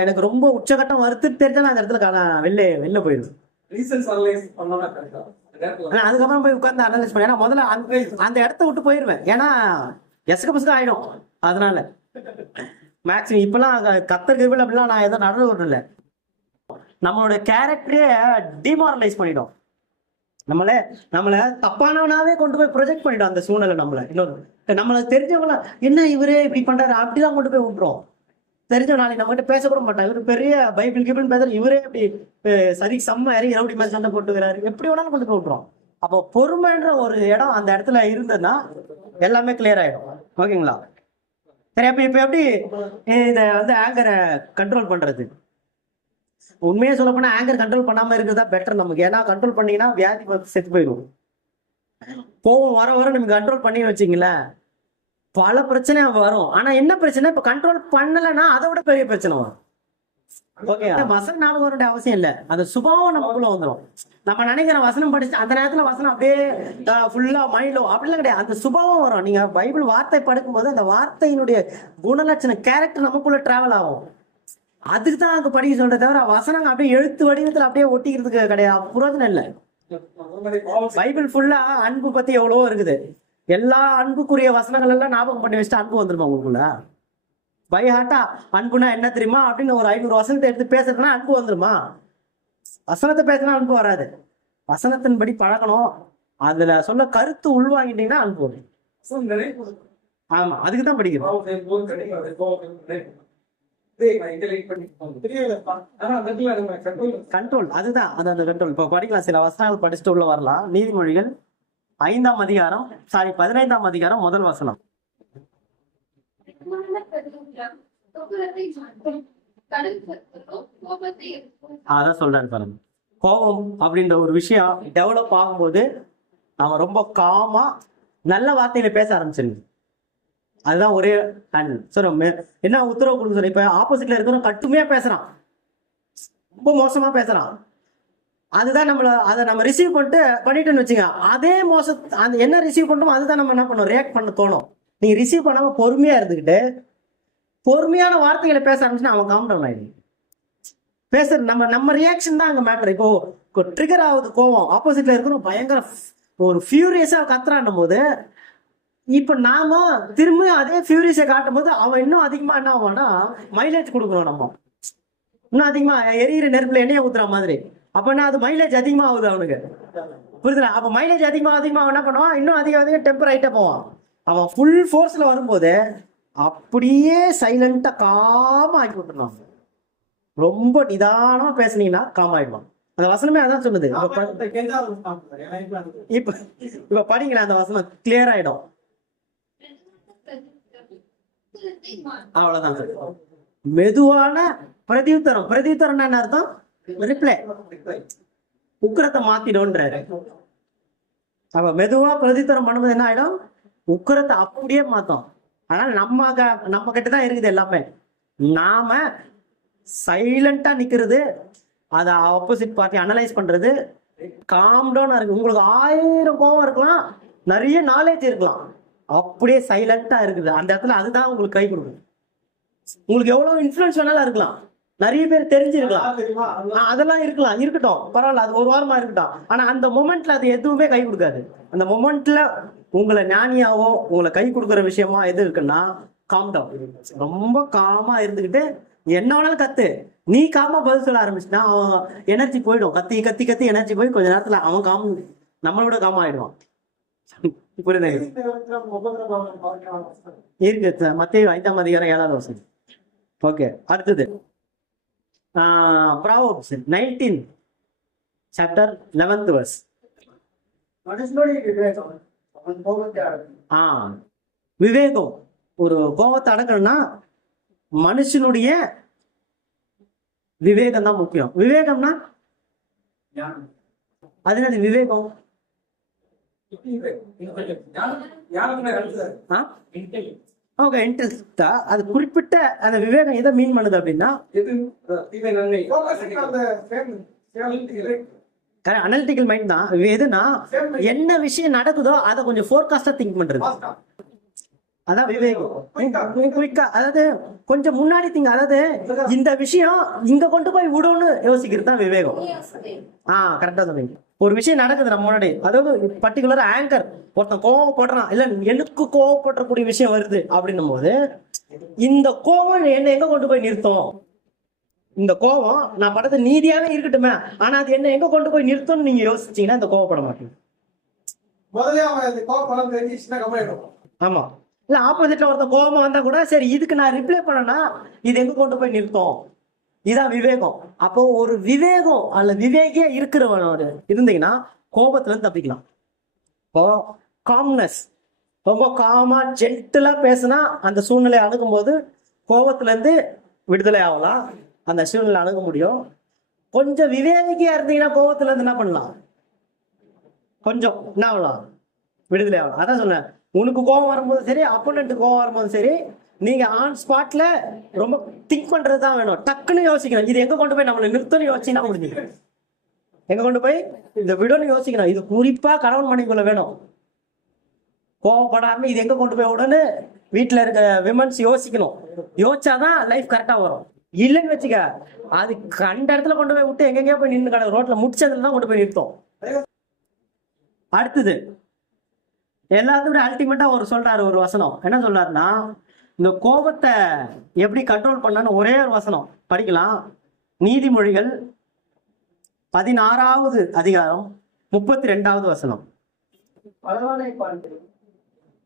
எனக்கு ரொம்ப உச்சகட்டம் வருத்து தெரிஞ்சா நான் அந்த இடத்துல வெளில போயிடுவேன். அதுக்கப்புறம் போய் உட்கார்ந்து அனலைஸ் பண்ண. ஏன்னா முதல்ல அந்த இடத்த விட்டு போயிருவேன். ஏன்னா எசக்க பசங்க ஆயிடும். அதனால மேக்ஸிமம் இப்பெல்லாம் கத்தருக்கு அப்படிலாம் நான் எதுவும் நடந்து விடல. நம்மளோட கேரக்டரே டிமாரலைஸ் பண்ணிடும். நம்மளை தப்பானவனாவே கொண்டு போய் ப்ரொஜெக்ட் பண்ணிடும் அந்த சூழ்நிலை. நம்மளை தெரிஞ்சவங்கள என்ன இவரே இப்படி பண்றாரு அப்படிதான் கொண்டு போய் விட்டுரும். தெரிஞ்ச நாளைக்கு நம்ம கிட்ட பேசக்கூட மாட்டாங்க. இவரு பெரிய பைபிள் கிபிள் பேசுற இவரே இப்படி சரி செம்ம இறங்கி ரவுடி மாதிரி சண்டை போட்டுக்கிறாரு, எப்படி வேணாலும் கொண்டு போய் விட்டுரும். அப்போ பொறுமைன்ற ஒரு இடம் அந்த இடத்துல இருந்ததுன்னா எல்லாமே கிளியர் ஆயிடும். ஓகேங்களா. சரி, அப்ப இப்ப எப்படி இதை ஆங்கரை கண்ட்ரோல் பண்றது? உண்மையே சொல்ல போனா ஆங்கர் கண்ட்ரோல் பண்ணாம இருக்கிறதா பெட்டர் நமக்கு. ஏன்னா கண்ட்ரோல் பண்ணீங்கன்னா வியாதி செத்து போயிடும். கோவம் வர நம்ம கண்ட்ரோல் பண்ணி வச்சிங்களேன் பல பிரச்சனை வரும். ஆனா என்ன பிரச்சனை, இப்ப கண்ட்ரோல் பண்ணலன்னா அதை விட பெரிய பிரச்சனை வரும். ஓகே, வசனம் ஞாபகம் வர வேண்டிய அவசியம் இல்லை. அந்த சுபாவம் நமக்குள்ள வந்துடும். நம்ம நினைக்கிற வசனம் படிச்சு அந்த நேரத்துல வசனம் அப்படியே ஃபுல்லா மைண்ட்ல அப்படிலாம் கிடையாது. அந்த சுபாவம் வரும். நீங்க பைபிள் வார்த்தை படுக்கும் போது அந்த வார்த்தையினுடைய குணலட்சண கேரக்டர் நமக்குள்ள டிராவல் ஆகும். அதுக்கு தான் அங்க படிக்க சொல்றத தவிர வசனங்க அப்படியே எழுத்து வடிவத்துல அப்படியே ஒட்டிக்கிறதுக்கு கிடையாது, புரோஜனம் இல்லை. பைபிள் ஃபுல்லா அன்பு பத்தி எவ்வளவோ இருக்குது. எல்லா அன்புக்குரிய வசனங்கள் எல்லாம் ஞாபகம் பண்ணி வச்சுட்டு அன்பு வந்துருமா உங்களுக்குள்ள? பைஹாட்டா அன்புனா என்ன தெரியுமா அப்படின்னு ஒரு 500 வசனத்தை எடுத்து பேசுறதுன்னா அன்பு வந்துருமா? வசனத்தை பேசினா அன்பு வராது. வசனத்தின்படி பழகணும். அதுல சொல்ல கருத்து உள்வாங்கிட்டீங்கன்னா அன்பு வரும். ஆமா, அதுக்கு தான் படிக்கிறோம். கண்ட்ரோல் அதுதான் அந்த கண்ட்ரோல். இப்ப படிக்கலாம், சில வசனங்கள் படிச்சுட்டு உள்ள வரலாம். நீதிமொழிகள் 5ஆம் அதிகாரம் 15ஆம் அதிகாரம் முதல் வசனம். அதான் சொல்றாரு பாருங்க. கோபம் அப்படின்ற ஒரு விஷயம் டெவலப் ஆகும்போது அவன் ரொம்ப காமா நல்ல வார்த்தையில பேச ஆரம்பிச்சிருக்கு. அதுதான் ஒரே என்ன உத்தரவு கொடுக்க சொல்ல. இப்ப ஆப்போசிட்ல இருக்கிறவன் கட்டுமையா பேசுறான், ரொம்ப மோசமா பேசுறான். அதுதான் அதை நம்ம ரிசீவ் பண்ணிட்டோன்னு வச்சுங்க. அதே அந்த என்ன ரிசீவ் பண்ணோமோ அதுதான் நம்ம என்ன பண்ணோம், ரியாக்ட் பண்ண தோணும். நீங்க ரிசீவ் பண்ணாம பொறுமையா இருந்துக்கிட்டு பொறுமையான வார்த்தைகளை பேச ஆரம்பிச்சுன்னா அவன் காம்டவுன் ஆயிடுது. பேசுறது நம்ம ரியாக்ஷன் தான் அங்க மேட்டர். இப்போ ட்ரிகர் ஆகுது கோவம், ஆப்போசிட்ல இருக்கிறோம் பயங்கர ஒரு ஃபியூரியஸா கத்துறான்னும் போது இப்ப நாம திரும்ப அதே ஃபியூரியஸை காட்டும் போது அவன் இன்னும் அதிகமா என்ன ஆவான்னா மைலேஜ் கொடுக்குறோம். நம்ம இன்னும் அதிகமா எரியிற நெருப்புல எண்ணெயை ஊத்துற மாதிரி. அப்ப என்ன, அது மைலேஜ் அதிகமா ஆகுது அவனுக்கு, புரியுதுல? அப்ப மைலேஜ் அதிகமா அவன் என்ன பண்ணுவான், இன்னும் அதிகம் டெம்பர் ஆயிட்டே போவான். அவன் ஃபுல் ஃபோர்ஸ்ல வரும்போது அப்படியே சைலண்டா காமா ஆக்கி விட்டுருவான். ரொம்ப நிதானமா பேசுனீங்கன்னா காம் ஆயிடுவான். அந்த வசனமே அதான் சொல்லுது. இப்ப படிங்களா, அந்த வசனம் கிளியர் ஆயிடும். அவ்வளவுதான் சார். மெதுவான பிரதியுத்தரம் என்ன அர்த்தம்? ரிப்ளை. உக்கிரத்தை மாத்திடும்ன்றாரு. அப்ப மெதுவா பிரதியுத்தரம் பண்ணும்போது என்ன ஆயிடும், உக்கிரத்தை அப்படியே மாத்தோம். ஆனால் நம்ம கிட்டதான் இருக்குது எல்லாமே. நாம சைலண்டா நிக்கிறது, அதை ஆப்போசிட் பார்ட்டி அனலைஸ் பண்றது, காம் டவுனா இருக்கு. உங்களுக்கு 1000 கோவம் இருக்கலாம், நிறைய நாலேஜ் இருக்கலாம். அப்படியே சைலண்டா இருக்குது அந்த இடத்துல, அதுதான் உங்களுக்கு கை கொடுக்கும். உங்களுக்கு எவ்வளவு இன்ஃபுளுன்ஸ் வேணாலும் இருக்கலாம், நிறைய பேர் தெரிஞ்சிருக்கலாம், அதெல்லாம் இருக்கலாம், இருக்கட்டும், பரவாயில்ல, அது ஒரு வாரமா இருக்கட்டும். ஆனா அந்த மொமெண்ட்ல அது எதுவுமே கை கொடுக்காது. அந்த மொமெண்ட்ல உங்களை ஞானியாவோ உங்களை கை கொடுக்குற விஷயமா எது இருக்குன்னா காம் டவுன். ரொம்ப காமா இருந்துகிட்டு என்ன வேணாலும் கத்து, நீ காமா பதில் சொல்ல ஆரம்பிச்சுன்னா அவன் எனர்ஜி போயிடும். கத்தி கத்தி கத்தி எனர்ஜி போய் கொஞ்ச நேரத்துல அவன் காம் நம்மளோட காமா ஆயிடுவான். புரியுது? இருக்கு மத்தேயு 5ஆம் அதிகாரம் 7வது வசனம். ஓகே, அடுத்தது Proverbs 19 chapter 11th verse. மனுஷனுடைய விவேகம் அவன் கோபத்தை அடக்கும். விவேகம், ஒரு கோபத்தை அடக்கணும்னா மனுஷனுடைய விவேகம் தான் முக்கியம். விவேகம்னா அது என்னது விவேகம்? ஓகே, இன்ட்ரெஸ்டா அது குறிப்பிட்ட அந்த விவேகம் எதை மீன் பண்ணுது அப்படின்னா அனலிட்டிக்கல் மைண்ட் தான். எதுனா என்ன விஷயம் நடக்குதோ அதை கொஞ்சம் ஃபோர்காஸ்டா திங்க் பண்றது, அதான் விவேகம். குயிக்கா, அதாவது கொஞ்சம் முன்னாடி திங்க, அதாவது இந்த விஷயம் இங்க கொண்டு போய் விடும்னு யோசிக்கிறது தான் விவேகம். கரெக்டா சொன்னீங்க. ஒரு விஷயம் நடக்குது நம்ம முன்னாடி, அதாவது பர்டிகுலர் ஆங்கர், ஒருத்தன் கோவப்படுறான், இல்ல எனக்கு கோவப்படக்கூடிய விஷயம் வருது அப்படின்னும் போது இந்த கோவம் என்ன எங்க கொண்டு போய் நிறுத்தும்? இந்த கோவம் நான் படத்தை நீதியாவே இருக்கட்டுமே, ஆனா அது என்ன எங்க கொண்டு போய் நிறுத்தும்னு நீங்க யோசிச்சீங்கன்னா இந்த கோவப்பட மாட்டீங்க. ஆமா, இல்ல ஆப்போசிட்ல ஒருத்தன் கோபமா வந்தா கூட சரி இதுக்கு நான் ரிப்ளை பண்ணனா இது எங்க கொண்டு போய் நிறுத்தும்? இதான் விவேகம். அப்போ ஒரு விவேகம் அல்ல விவேகியா இருக்கிறவனோட இருந்தீங்கன்னா கோபத்துல இருந்து தப்பிக்கலாம். இப்போ காம்னஸ், ரொம்ப காமா ஜென்டிலா பேசினா அந்த சூழ்நிலை அணுகும் போது கோபத்துல இருந்து விடுதலை ஆகலாம், அந்த சூழ்நிலை அணுக முடியும். கொஞ்சம் விவேகியா இருந்தீங்கன்னா கோபத்துல இருந்து என்ன பண்ணலாம்? கொஞ்சம் என்ன ஆகலாம்? விடுதலை ஆகலாம். அதான் சொன்னேன், உனக்கு கோபம் வரும்போது சரி, அப்போனன்ட்டு கோபம் வரும்போது சரி, நீங்க ஆன் ஸ்பாட்ல ரொம்ப திங்க் பண்றது தான் வேணும். டக்குன்னு யோசிக்கணும், இது எங்க கொண்டு போய் நம்மளை நிறுத்தணும் யோசிச்சுன்னா முடிஞ்சு, எங்க கொண்டு போய் இந்த விடணும் யோசிக்கணும். இது குறிப்பா கணவன் மனைவிக்குள்ள வேணும். கோவப்படாம இது எங்க கொண்டு போய் உடனே வீட்டுல இருக்க விமன்ஸ் யோசிக்கணும். யோசிச்சாதான் லைஃப் கரெக்டா வரும். இல்லைன்னு வச்சுக்க, அது கண்ட இடத்துல கொண்டு போய் விட்டு எங்கெங்கயோ போய் நின்று கடை ரோட்ல முடிச்சதுல தான் கொண்டு போய் நிறுத்தோம். அடுத்தது எல்லாத்தோட அல்டிமேட்டா ஒரு சொல்றாரு, ஒரு வசனம் என்ன சொல்றாருன்னா, இந்த கோபத்தை எப்படி கண்ட்ரோல் பண்ணான்னு ஒரே ஒரு வசனம் படிக்கலாம். நீதிமொழிகள் 16வது அதிகாரம் 32வது வசனம்.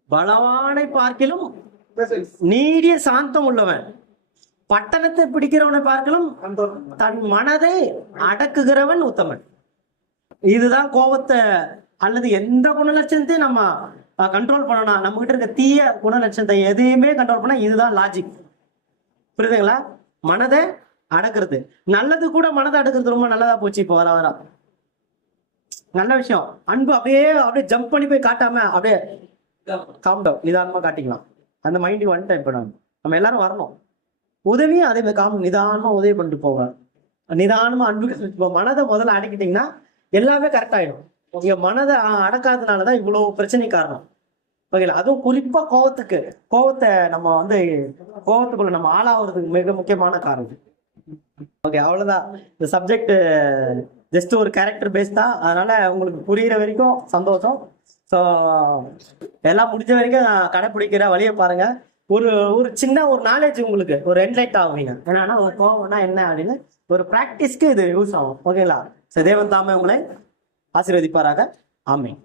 பலவானை பார்க்கிலும் நீடிய சாந்தம் உள்ளவன் பட்டணத்தை பிடிக்கிறவனை பார்க்கலும் தன் மனதை அடக்குகிறவன் உத்தமன். இதுதான் கோபத்தை அல்லது எந்த குணலட்சணத்தையும் நம்ம கண்ட்ரோல் பண்ணணும். நம்ம கிட்ட இருக்க தீய குணலட்சணத்தை எதையுமே கண்ட்ரோல் பண்ண இதுதான் லாஜிக். புரியுதுங்களா? மனதை அடக்குறது நல்லது கூட, மனதை அடக்குறது ரொம்ப நல்லதா போச்சு. இப்போ வர வர நல்ல விஷயம். அன்பு அப்படியே அப்படியே ஜம்ப் பண்ணி போய் காட்டாம அப்படியே காம் டவுன் நிதானமா காட்டிக்கலாம். அந்த மைண்டு வந்துட்டேன். இப்போ நம்ம எல்லாரும் வரணும். உதவியும் அதே மாதிரி காம் நிதானமா உதவி பண்ணிட்டு போவாங்க. நிதானமா அன்புக்கு மனதை முதல்ல அடக்கிட்டீங்கன்னா எல்லாமே கரெக்ட் ஆயிடும். இங்க மனதை அடக்காததுனாலதான் இவ்வளவு பிரச்சனை காரணம். ஓகேங்களா? அதுவும் குறிப்பா கோவத்தை நம்ம கோவத்துக்குள்ள நம்ம ஆளாகிறதுக்கு மிக முக்கியமான காரணம். ஓகே, அவ்வளவுதான். இந்த சப்ஜெக்ட் ஜஸ்ட் ஒரு கேரக்டர் பேஸ் தான். அதனால உங்களுக்கு புரியுற வரைக்கும் சந்தோஷம். ஸோ எல்லாம் முடிஞ்ச வரைக்கும் நான் கடைப்பிடிக்கிற வழியை பாருங்க. ஒரு சின்ன ஒரு நாலேஜ் உங்களுக்கு ஒரு என்லைட் ஆகுவீங்க. என்னன்னா ஒரு கோவம்னா என்ன அப்படின்னு ஒரு ப்ராக்டிஸ்க்கு இது யூஸ் ஆகும். ஓகேங்களா? ஸோ தேவன் தாமே உங்களை ஆசீர்வதிப்பாராக. ஆமென்.